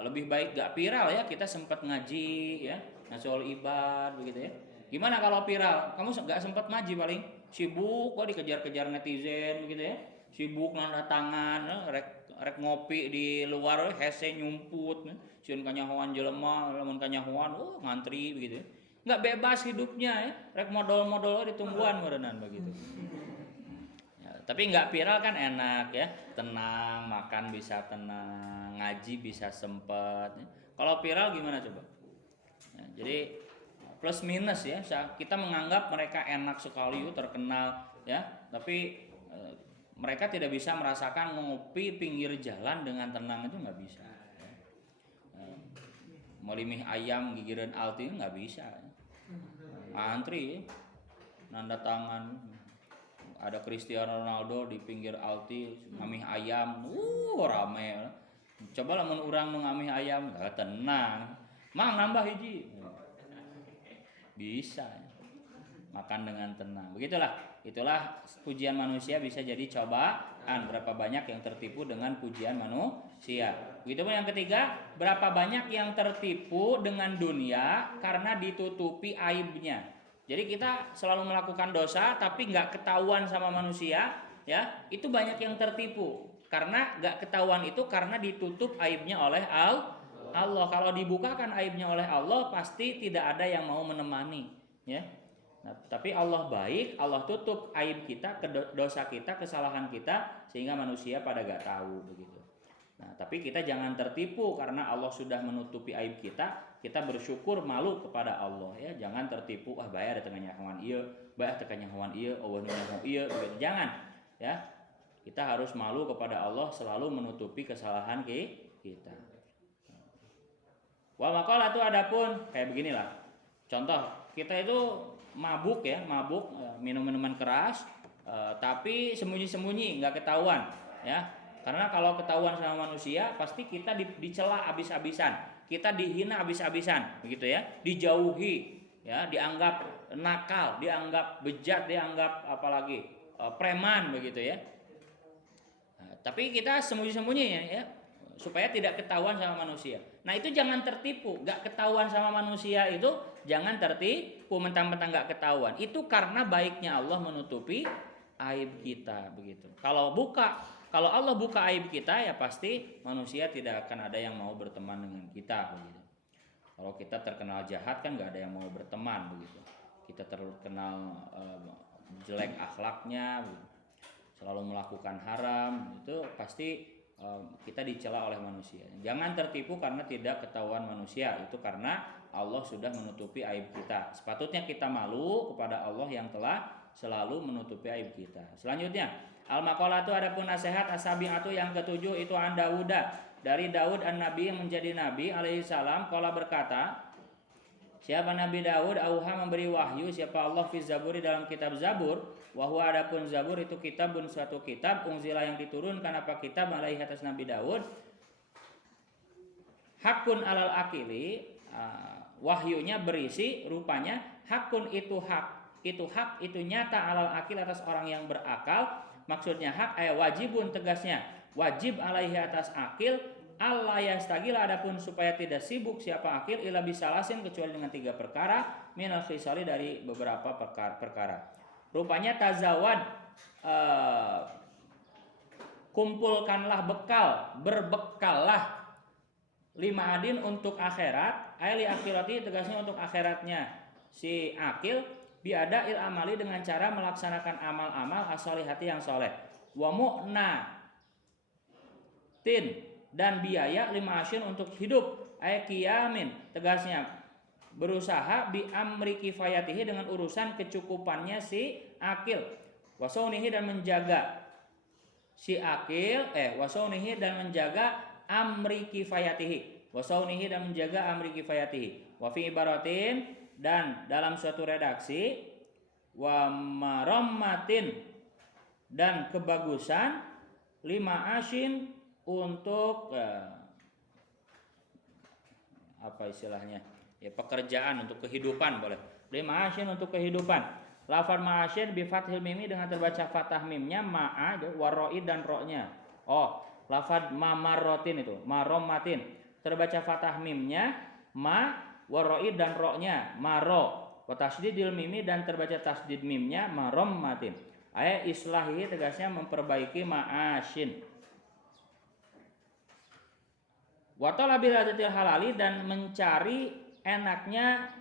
Lebih baik gak viral ya, kita sempat ngaji ya, nasul ibad, begitu ya. Gimana kalau viral? Kamu gak sempat ngaji paling sibuk kok dikejar-kejar netizen begitu ya. Sibuk nanda tangan, rek ngopi di luar hese nyumput, sieun kanyahoan jelema, lamun kanyahoan ngantri begitu ya. Enggak bebas hidupnya ya, rek modal-modal di tumbuhan meureunnan begitu. Ya, tapi enggak viral kan enak ya, tenang, makan bisa tenang, ngaji bisa sempet. Ya. Kalau viral gimana coba? Ya, jadi plus minus ya, kita menganggap mereka enak sekali, terkenal ya, tapi mereka tidak bisa merasakan ngopi pinggir jalan dengan tenang itu nggak bisa. Melimih ayam gigireun alti nggak bisa. Antri, nanda tangan, ada Cristiano Ronaldo di pinggir alti ngamih ayam, rame. Coba lamun urang nu ngamih ayam, tenang, mang nambah hiji, bisa. Makan dengan tenang. Begitulah. Itulah pujian manusia bisa jadi cobaan. Berapa banyak yang tertipu dengan pujian manusia. Begitupun yang ketiga, berapa banyak yang tertipu dengan dunia karena ditutupi aibnya. Jadi kita selalu melakukan dosa tapi nggak ketahuan sama manusia, ya. Itu banyak yang tertipu. Karena nggak ketahuan itu karena ditutup aibnya oleh Allah. Kalau dibukakan aibnya oleh Allah, pasti tidak ada yang mau menemani, ya. Nah, tapi Allah baik, Allah tutup aib kita, dosa kita, kesalahan kita, sehingga manusia pada gak tahu begitu. Nah, tapi kita jangan tertipu karena Allah sudah menutupi aib kita bersyukur malu kepada Allah ya. Jangan tertipu, bayar tengahnya hewan ieu, bayar tengahnya hewan ieu, ieu, begitu. Jangan ya. Kita harus malu kepada Allah, selalu menutupi kesalahan kita. Wa maqalatu adapun kayak beginilah. Contoh, kita itu mabuk minum minuman keras, tapi sembunyi-sembunyi nggak ketahuan ya, karena kalau ketahuan sama manusia pasti kita dicela habis-habisan, kita dihina habis-habisan begitu ya, dijauhi ya, dianggap nakal, dianggap bejat, dianggap apalagi preman begitu ya. Tapi kita sembunyi-sembunyi ya supaya tidak ketahuan sama manusia. Nah itu jangan tertipu, gak ketahuan sama manusia itu jangan tertipu, mentang-mentang gak ketahuan. Itu karena baiknya Allah menutupi aib kita begitu. Kalau Allah buka aib kita ya pasti manusia tidak akan ada yang mau berteman dengan kita begitu. Kalau kita terkenal jahat kan gak ada yang mau berteman begitu. Kita terkenal jelek akhlaknya, begitu. Selalu melakukan haram, itu pasti kita dicela oleh manusia. Jangan tertipu karena tidak ketahuan manusia, itu karena Allah sudah menutupi aib kita. Sepatutnya kita malu kepada Allah yang telah selalu menutupi aib kita. Selanjutnya, al-maqalatu adapun nasihat as-sabi'atu yang ketujuh itu an Dauda, dari Daud an-Nabi yang menjadi nabi alaihi salam, qala berkata, siapa Nabi Daud auha memberi wahyu siapa Allah fi Zaburi dalam kitab Zabur, wa huwa adapun Zabur itu kitabun suatu kitab unzila yang diturunkan apa kitab alaihi atas Nabi Daud, hakun alal akili, wahyunya berisi rupanya hakun itu hak, itu nyata alal akil atas orang yang berakal. Maksudnya hak wajibun, tegasnya wajib alaihi atas akil, Allah yastagil, adapun supaya tidak sibuk siapa akil ila bisalasin, kecuali dengan 3 perkara, minal khisali, dari beberapa perkara. Rupanya tazawad, kumpulkanlah bekal, berbekallah, lima adin untuk akhirat, ayli akhirati, tegasnya untuk akhiratnya si akil, biada il amali, dengan cara melaksanakan amal-amal asolihati yang soleh, wa mu'na tin, dan biaya lima asyun untuk hidup, kiamin, tegasnya berusaha bi amri kifayatihi, dengan urusan kecukupannya si akil, wasaunihi, dan menjaga si akil wasaunihi, dan menjaga amri kifayatihi, wasaunihi, dan menjaga amri kifayatihi, wa fi ibaratin, dan dalam suatu redaksi, wa marommatin, dan kebagusan, lima asin, untuk apa istilahnya ya, pekerjaan, untuk kehidupan, boleh lima asin untuk kehidupan. Lafal ma'asin bi fathil mimi, dengan terbaca fathah mimnya, ma'a waroi dan ro-nya. Lafal mamarrotin itu marommatin, terbaca fathah mimnya, ma waroi dan ro-nya, maro. Wa tasdidil mimi, dan terbaca tasdid mimnya, marommatin. Islahi, tegasnya memperbaiki ma'asin. Wa talabil ladatil halali, dan mencari enaknya,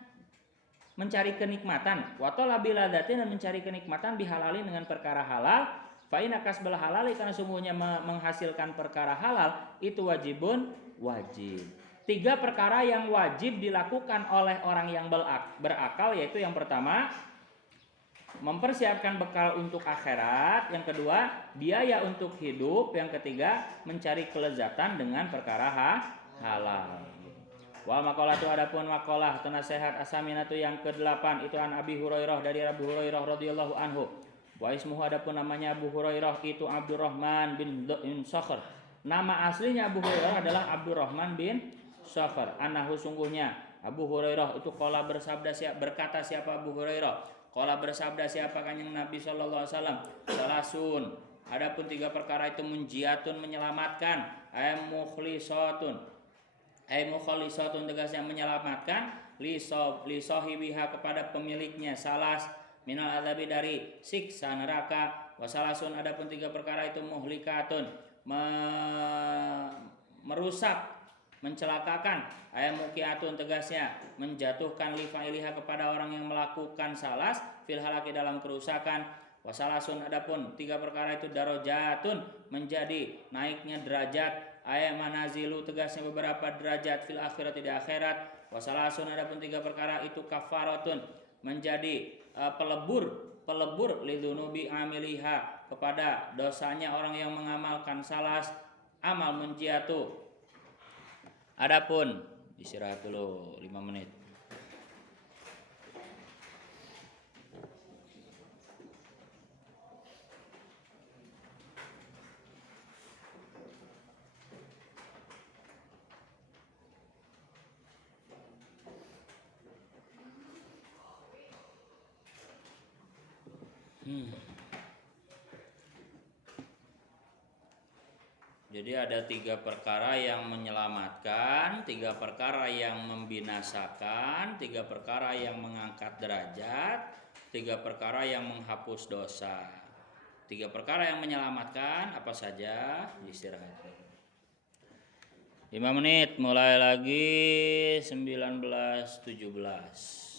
mencari kenikmatan. Wa talabil ladatin, dan mencari kenikmatan bihalali, dengan perkara halal. Fa inna kasbal halali, karena sungguhnya menghasilkan perkara halal itu wajibun, wajib. 3 perkara yang wajib dilakukan oleh orang yang berakal, yaitu yang pertama mempersiapkan bekal untuk akhirat, yang kedua biaya untuk hidup, yang ketiga mencari kelezatan dengan perkara halal. Wal maqalatu, adapun maqalah atau nasihat asaminatu yang ke-8, itu an Abi Hurairah, dari Abu Hurairah radhiyallahu anhu. Wa ismuhu, adapun namanya Abu Hurairah itu Abdurrahman bin Sakhr. Nama aslinya Abu Hurairah adalah Abdurrahman bin Sakhr. Annahu, sungguhnya Abu Hurairah itu qala, berkata siapa Abu Hurairah? Qala, bersabda siapa Kanjeng Nabi sallallahu alaihi wasallam, salasun, adapun 3 perkara itu munjiatun, menyelamatkan, mukhlisatun, tegasnya menyelamatkan, li sahibiha, kepada pemiliknya, salas minal adzabi, dari siksa neraka, wasalasun, adapun 3 perkara itu muhlikatun, merusak, mencelakakan, muqiatun, tegasnya menjatuhkan, li fa'iliha, kepada orang yang melakukan salas, fil halaki, dalam kerusakan, wasalasun, adapun 3 perkara itu darajatun, menjadi naiknya derajat, manazilu, tegasnya beberapa derajat, fil akhirati, di akhirat, wasalasun, adapun 3 perkara itu kafaratun, menjadi pelebur lidunubi amiliha, kepada dosanya orang yang mengamalkan salas, amal munjiatu. Adapun istirahat dulu 5 menit. Jadi ada 3 perkara yang menyelamatkan, 3 perkara yang membinasakan, 3 perkara yang mengangkat derajat, 3 perkara yang menghapus dosa. 3 perkara yang menyelamatkan apa saja? Istirahat 5 menit, mulai lagi 19.17.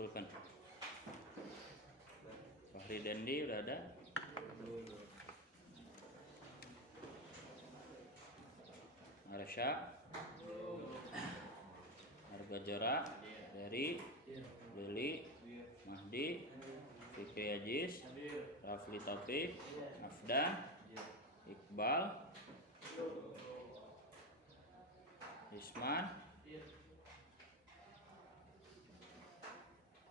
pulpen. Fahri Dendi udah ada. Arsya, Harga Jora, Dari, Lili, Mahdi, Fikri Aziz, Rafli Taufik, Afdan, Iqbal, Isman.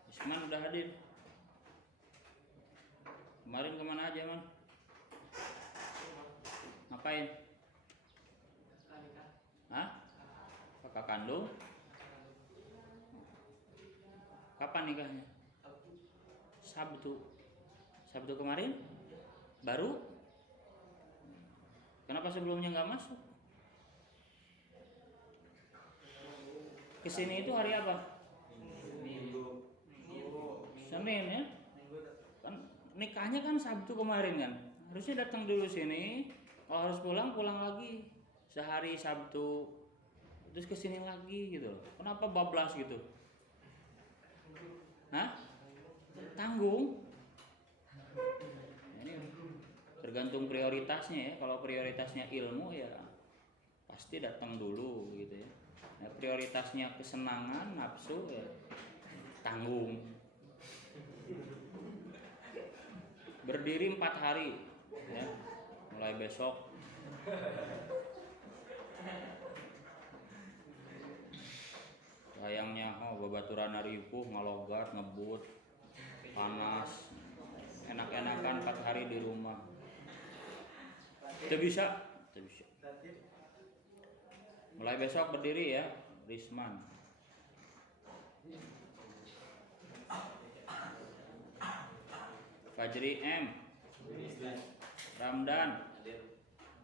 Isman udah hadir. Kemarin kemana aja, Man? Ngapain? Hah? Kakak kandung? Kapan nikahnya? Sabtu. Sabtu kemarin? Baru? Kenapa sebelumnya nggak masuk? Kesini itu hari apa? Senin ya? Kan nikahnya kan Sabtu kemarin kan? Harusnya datang dulu sini. Kalau harus pulang, pulang lagi. Sehari Sabtu terus kesini lagi gitu. Kenapa bablas gitu? Hah? Tanggung. Ini tergantung prioritasnya ya. Kalau prioritasnya ilmu ya pasti datang dulu gitu ya. Nah, prioritasnya kesenangan, nafsu ya tanggung. Berdiri 4 hari ya. Mulai besok. Sayangnya babaturan ripuh, ngalogat, ngebut, panas, enak-enakan 4 hari di rumah. Tidak bisa. Mulai besok berdiri ya, Risman. Fajri M, Ramdan,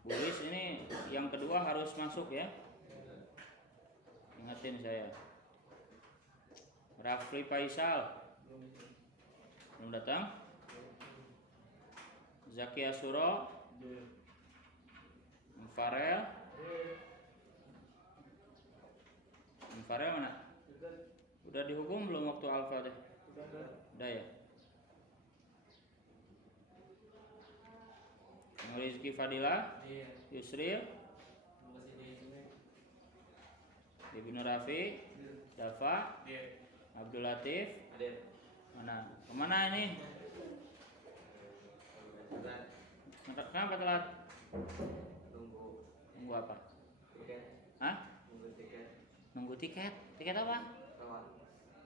Bulis ini yang kedua harus masuk ya. Ingatin saya. Rafli Faisal belum datang. Zakia Suro, Farel mana? Udah dihukum belum waktu alfa deh? Udah ya. Rizky Fadila, Yusril, Ibnu Rafi, Dafa, Abdul Latif, mana? Kemana ini? Kenapa telat? Nunggu apa? Hah? Nunggu tiket. Tiket apa?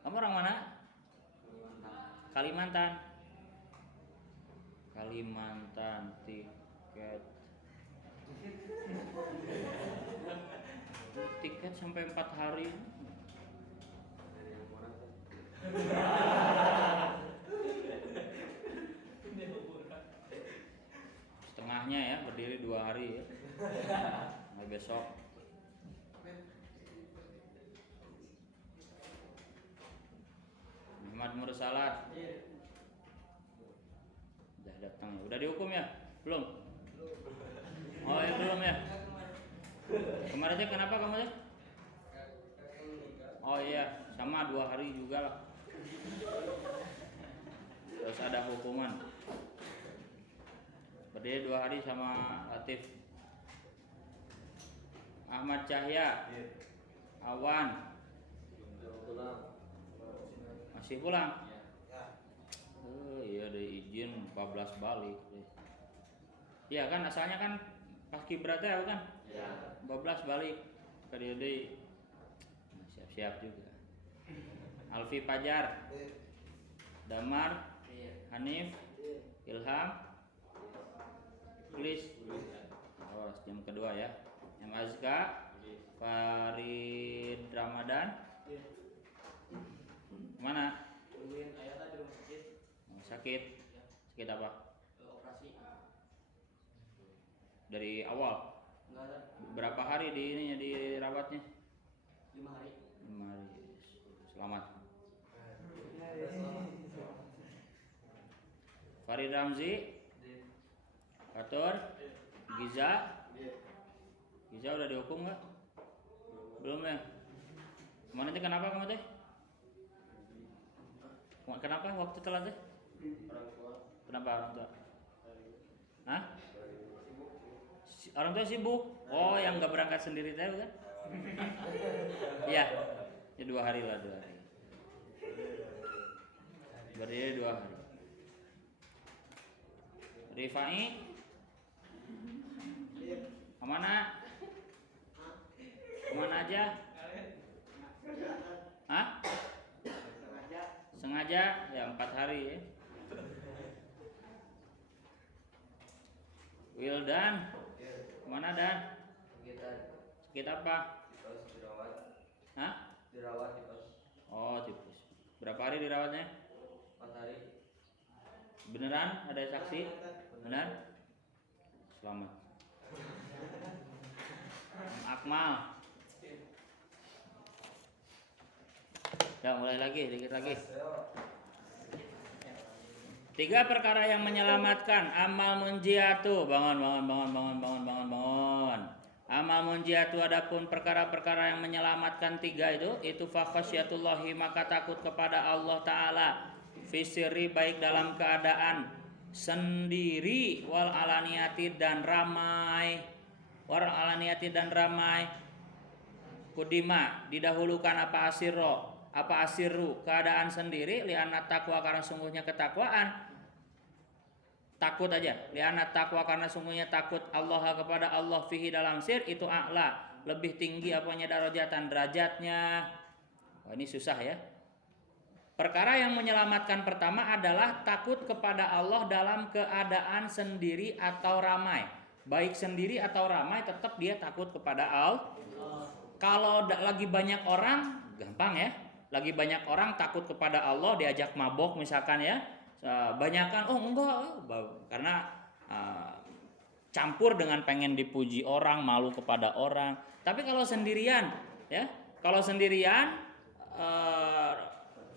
Kamu orang mana? Kalimantan. Kalimantan tiket. Tiket sampai 4 hari. Setengahnya ya, berdiri 2 hari ya. Mulai besok. Muhammad Mursalat. Udah datang ya. Udah dihukum ya? Belum? Oh ya belum ya. Kemarin aja kenapa kamu aja? Oh iya, sama 2 hari juga lah. Terus ada hukuman. Berdiri 2 hari sama Latif. Ahmad Cahya, Awan. Masih pulang? Iya ada izin 14 balik. Iya kan asalnya kan pas kibratnya kan? Iya. 14 balik ke dia siap-siap juga. Alfi Pajar, Damar, Hanif, Ilham, Tulis. Awas jam kedua ya. Yang Azka, Farid Ramadan. Mana? Ayah tadi rumah sakit. Sakit. Sakit apa? Operasi. Dari awal. Enggak ada. Berapa hari di ininya dirawatnya? 5 hari. 5 hari. Selamat. Farid Ramzi, Fatur, Giza. Giza udah dihukum nggak? Belum ya. Kemarin teh kenapa kamu teh? Kenapa waktu telat teh? Orang tua Kenapa orang tua? dari Hah? sibuk. Orang tua sibuk. Oh, yang nggak berangkat sendiri teh kan? Iya. Ya 2 hari lah, 2 hari. Berdiri 2 hari. Rifai kemana? Kemana aja? Hah? Sengaja ya 4 hari ya. Wildan kemana Dan? Sakit apa? Dirawat Hah? dirawat di pos Oh tipes. Berapa hari dirawatnya? 4 hari. Beneran ada saksi? Benar? Selamat. Akmal. Ya mulai lagi, dikit lagi. 3 perkara yang menyelamatkan. Amal munjiatu. Bangun. Amal munjiatu, adapun perkara-perkara yang menyelamatkan 3 itu fa khasyatullahi, maka takut kepada Allah Ta'ala. Fisiri, baik dalam keadaan sendiri, wal alaniyati dan ramai. Kudima, didahulukan apa asiru, keadaan sendiri, li'anat taqwa, karena sungguhnya ketakwaan. Takut aja, li'anat taqwa, karena sungguhnya takut Allah kepada Allah, fihi dalam sir, itu a'la, lebih tinggi apanya darajatan, derajatnya. Oh, ini susah ya. Perkara yang menyelamatkan pertama adalah takut kepada Allah dalam keadaan sendiri atau ramai. Baik sendiri atau ramai, tetap dia takut kepada Allah. Kalau lagi banyak orang, gampang ya. Lagi banyak orang takut kepada Allah, diajak mabok misalkan ya. Banyakan, oh enggak, karena campur dengan pengen dipuji orang, malu kepada orang. Tapi kalau sendirian, ya,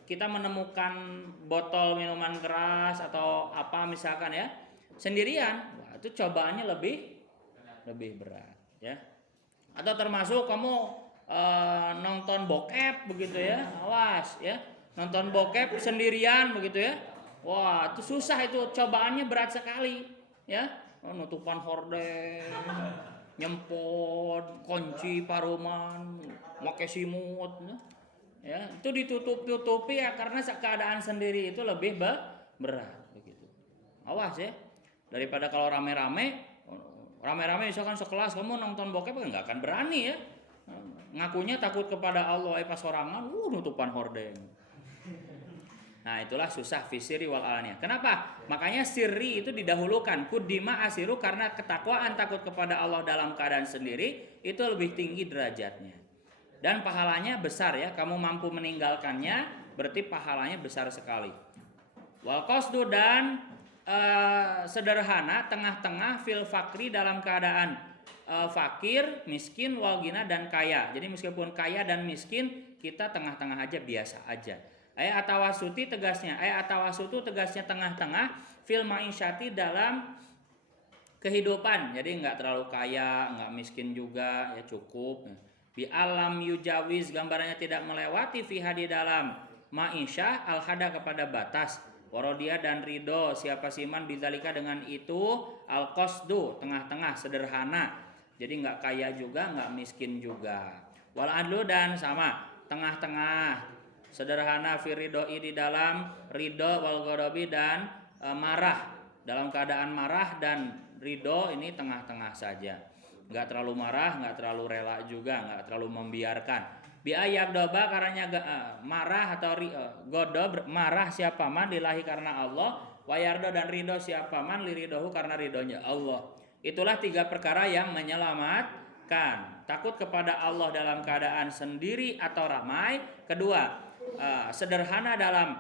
kita menemukan botol minuman keras atau apa misalkan ya, sendirian, wah, itu cobaannya lebih berat, ya. Atau termasuk kamu nonton bokep begitu ya, awas ya, nonton bokep sendirian begitu ya. Wah, itu susah, itu cobaannya berat sekali, ya. Nutupan horden, nyempot, kunci paruman, make simut, ya. Itu ditutupi ya, karena keadaan sendiri itu lebih berat begitu. Awas ya. Daripada kalau rame-rame misalkan sekelas kamu nonton bokep, nggak akan berani ya. Ngakunya takut kepada Allah, pas sorangan, nutupan horden. Nah, itulah susah fisiri wal alaniyah. Kenapa? Makanya sirri itu didahulukan. Kudima asiru, karena ketakwaan takut kepada Allah dalam keadaan sendiri itu lebih tinggi derajatnya. Dan pahalanya besar ya. Kamu mampu meninggalkannya, berarti pahalanya besar sekali. Wal qasdu, dan sederhana, tengah-tengah, fil fakri, dalam keadaan fakir, miskin, wal gina, dan kaya. Jadi meskipun kaya dan miskin, kita tengah-tengah aja, biasa aja. Atawasuti tegasnya tengah-tengah, fil ma'isyati, dalam kehidupan. Jadi nggak terlalu kaya, nggak miskin juga, ya cukup. Bi alam yujawiz, gambarannya tidak melewati, fiha, di dalam ma'isyah, al-hada, kepada batas. Warodia, dan ridho siapa siman bizalika, dengan itu, al-qasdu, tengah-tengah, sederhana. Jadi nggak kaya juga, nggak miskin juga. Wal adlu, dan sama, tengah-tengah, sederhana, firidoi, di dalam ridho, wal ghadabi, dan marah, dalam keadaan marah dan ridho, ini tengah-tengah saja, nggak terlalu marah, nggak terlalu rela juga, nggak terlalu membiarkan. Biayak doba, karena marah atau godob, marah siapa man, lillahi, karena Allah, wayardo, dan ridho siapa man, liridohu, karena ridhonya Allah. Itulah 3 perkara yang menyelamatkan. Takut kepada Allah dalam keadaan sendiri atau ramai. Kedua, sederhana dalam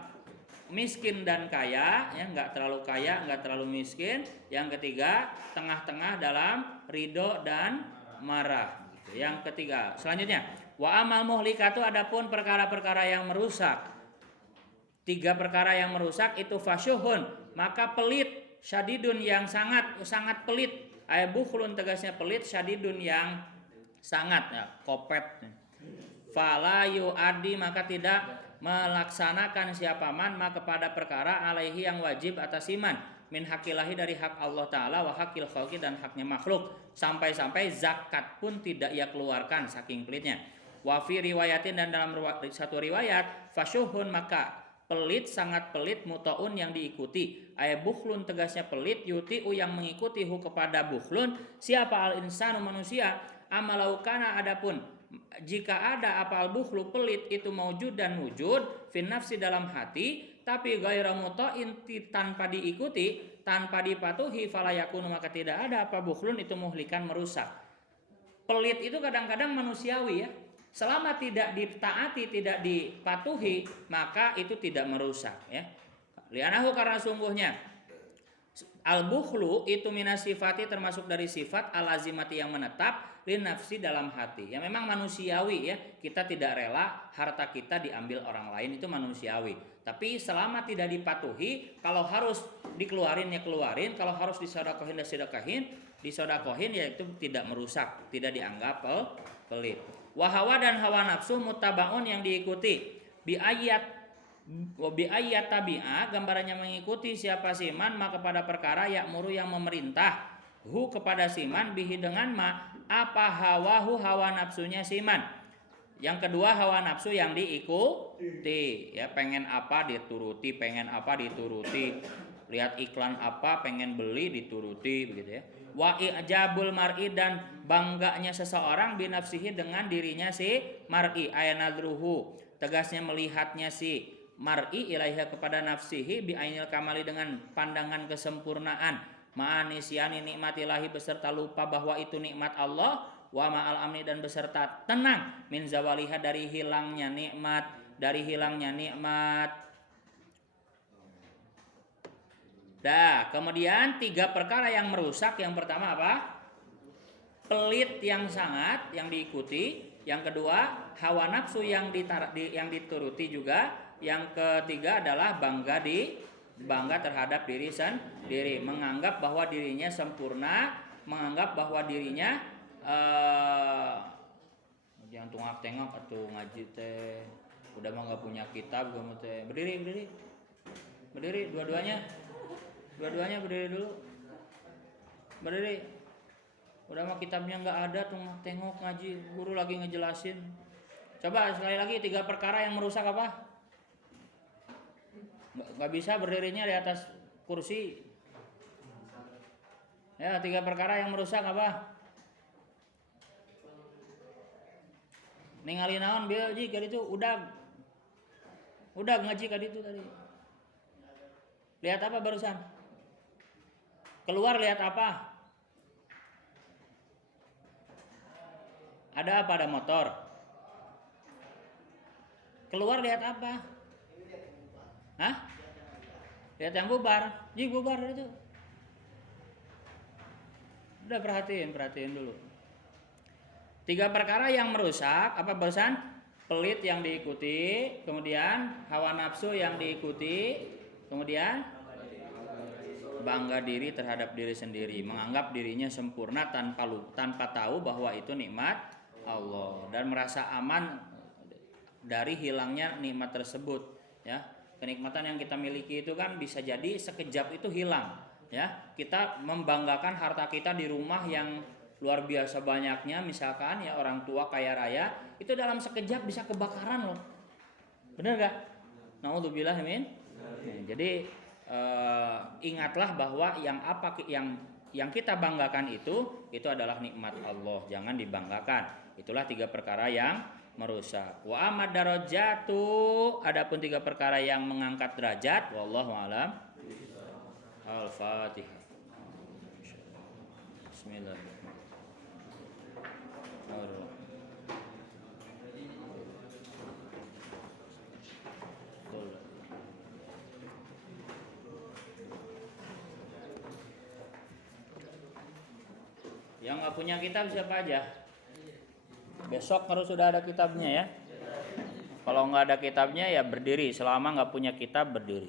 miskin dan kaya, ya, nggak terlalu kaya, nggak terlalu miskin. Yang ketiga, tengah-tengah dalam ridho dan marah. Yang ketiga, selanjutnya, wa amal muhlikatu, adapun perkara-perkara yang merusak. 3 perkara yang merusak itu fasyuhun, maka pelit, syadidun, yang sangat pelit. Bukhlun, tegasnya pelit, syadidun, yang sangat, ya, kopet. Fala yu'adi, maka tidak melaksanakan siapa man ma kepada perkara alaihi yang wajib atas iman min hakilahi dari hak Allah Ta'ala wa hakil khalqi dan haknya makhluk, sampai-sampai zakat pun tidak ia keluarkan saking pelitnya. Wa fi riwayatin, dan dalam satu riwayat, fasyuhun maka pelit, sangat pelit, mutaun yang diikuti, ay bukhlun tegasnya pelit, yutiu yang mengikuti hu kepada bukhlun siapa al insanu manusia, amalaukana adapun jika ada apa al bukhlu pelit itu maujud dan wujud fin nafsi dalam hati, tapi gaira mutain tanpa diikuti, tanpa dipatuhi, falayakunu maka tidak ada apa bukhlun itu muhlikan merusak. Pelit itu kadang-kadang manusiawi ya. Selama tidak ditaati, tidak dipatuhi, maka itu tidak merusak ya. Lianahu karena sungguhnya al-bukhlu itu minas sifati termasuk dari sifat al-azimati yang menetap lin nafsi dalam hati. Ya memang manusiawi ya. Kita tidak rela harta kita diambil orang lain, itu manusiawi. Tapi selama tidak dipatuhi, kalau harus dikeluarin ya keluarin, kalau harus disedekahin ya disedekahin ya itu tidak merusak, tidak dianggap pelit. Wahawa dan hawa nafsu mutabaun yang diikuti bi ayat tabi'a, gambarannya mengikuti siapa siman maka kepada perkara yakmuru yang memerintah hu kepada siman bihi dengan ma apa hawahu hawa nafsunya siman. Yang kedua hawa nafsu yang diikuti ya, pengen apa dituruti, pengen apa dituruti, lihat iklan apa pengen beli dituruti begitu ya. Wa ijabul mar'i dan bangganya seseorang binafsihi dengan dirinya si mar'i ayanadruhu, tegasnya melihatnya si mar'i ilaiha kepada nafsihi bi ainil kamali dengan pandangan kesempurnaan, ma'anisyani nikmatillahi beserta lupa bahwa itu nikmat Allah, wa ma'al amni dan beserta tenang min zawaliha dari hilangnya nikmat. Dah, kemudian 3 perkara yang merusak. Yang pertama apa? Pelit yang sangat yang diikuti. Yang kedua, hawa nafsu yang dituruti juga. Yang ketiga adalah bangga terhadap diri sendiri, menganggap bahwa dirinya sempurna, menganggap bahwa dirinya jangan tengok atau ngaji teh udah mah nggak punya kitab kamu teh. Berdiri dua-duanya berdiri dulu. Berdiri. Udah mah kitabnya nggak ada, tengok ngaji, guru lagi ngejelasin. Coba sekali lagi 3 perkara yang merusak apa? Nggak bisa berdirinya di atas kursi. Ya, 3 perkara yang merusak apa? Ningali naon bieu ji kali itu udah ngaji kali itu tadi. Lihat apa barusan? Keluar lihat apa? Ada apa? Ada motor. Keluar lihat apa? Hah? Lihat yang bubar. Ji bubar itu. Udah perhatiin dulu. 3 perkara yang merusak apa barusan? Pelit yang diikuti, kemudian hawa nafsu yang diikuti, kemudian bangga diri terhadap diri sendiri, menganggap dirinya sempurna tanpa tahu bahwa itu nikmat Allah dan merasa aman dari hilangnya nikmat tersebut ya. Kenikmatan yang kita miliki itu kan bisa jadi sekejap itu hilang ya. Kita membanggakan harta kita di rumah yang luar biasa banyaknya, misalkan ya orang tua kaya raya, itu dalam sekejap bisa kebakaran loh. Bener gak? Naudzubillah min. Jadi ingatlah bahwa yang kita banggakan itu adalah nikmat Allah, jangan dibanggakan. Itulah 3 perkara yang merusak. Wa amad darajatu, adapun 3 perkara yang mengangkat derajat, wallahu alam. Al-Fatihah. Bismillahirrahmanirrahim. Yang nggak punya kitab siapa aja? Besok harus sudah ada kitabnya ya. Kalau nggak ada kitabnya ya berdiri. Selama nggak punya kitab berdiri.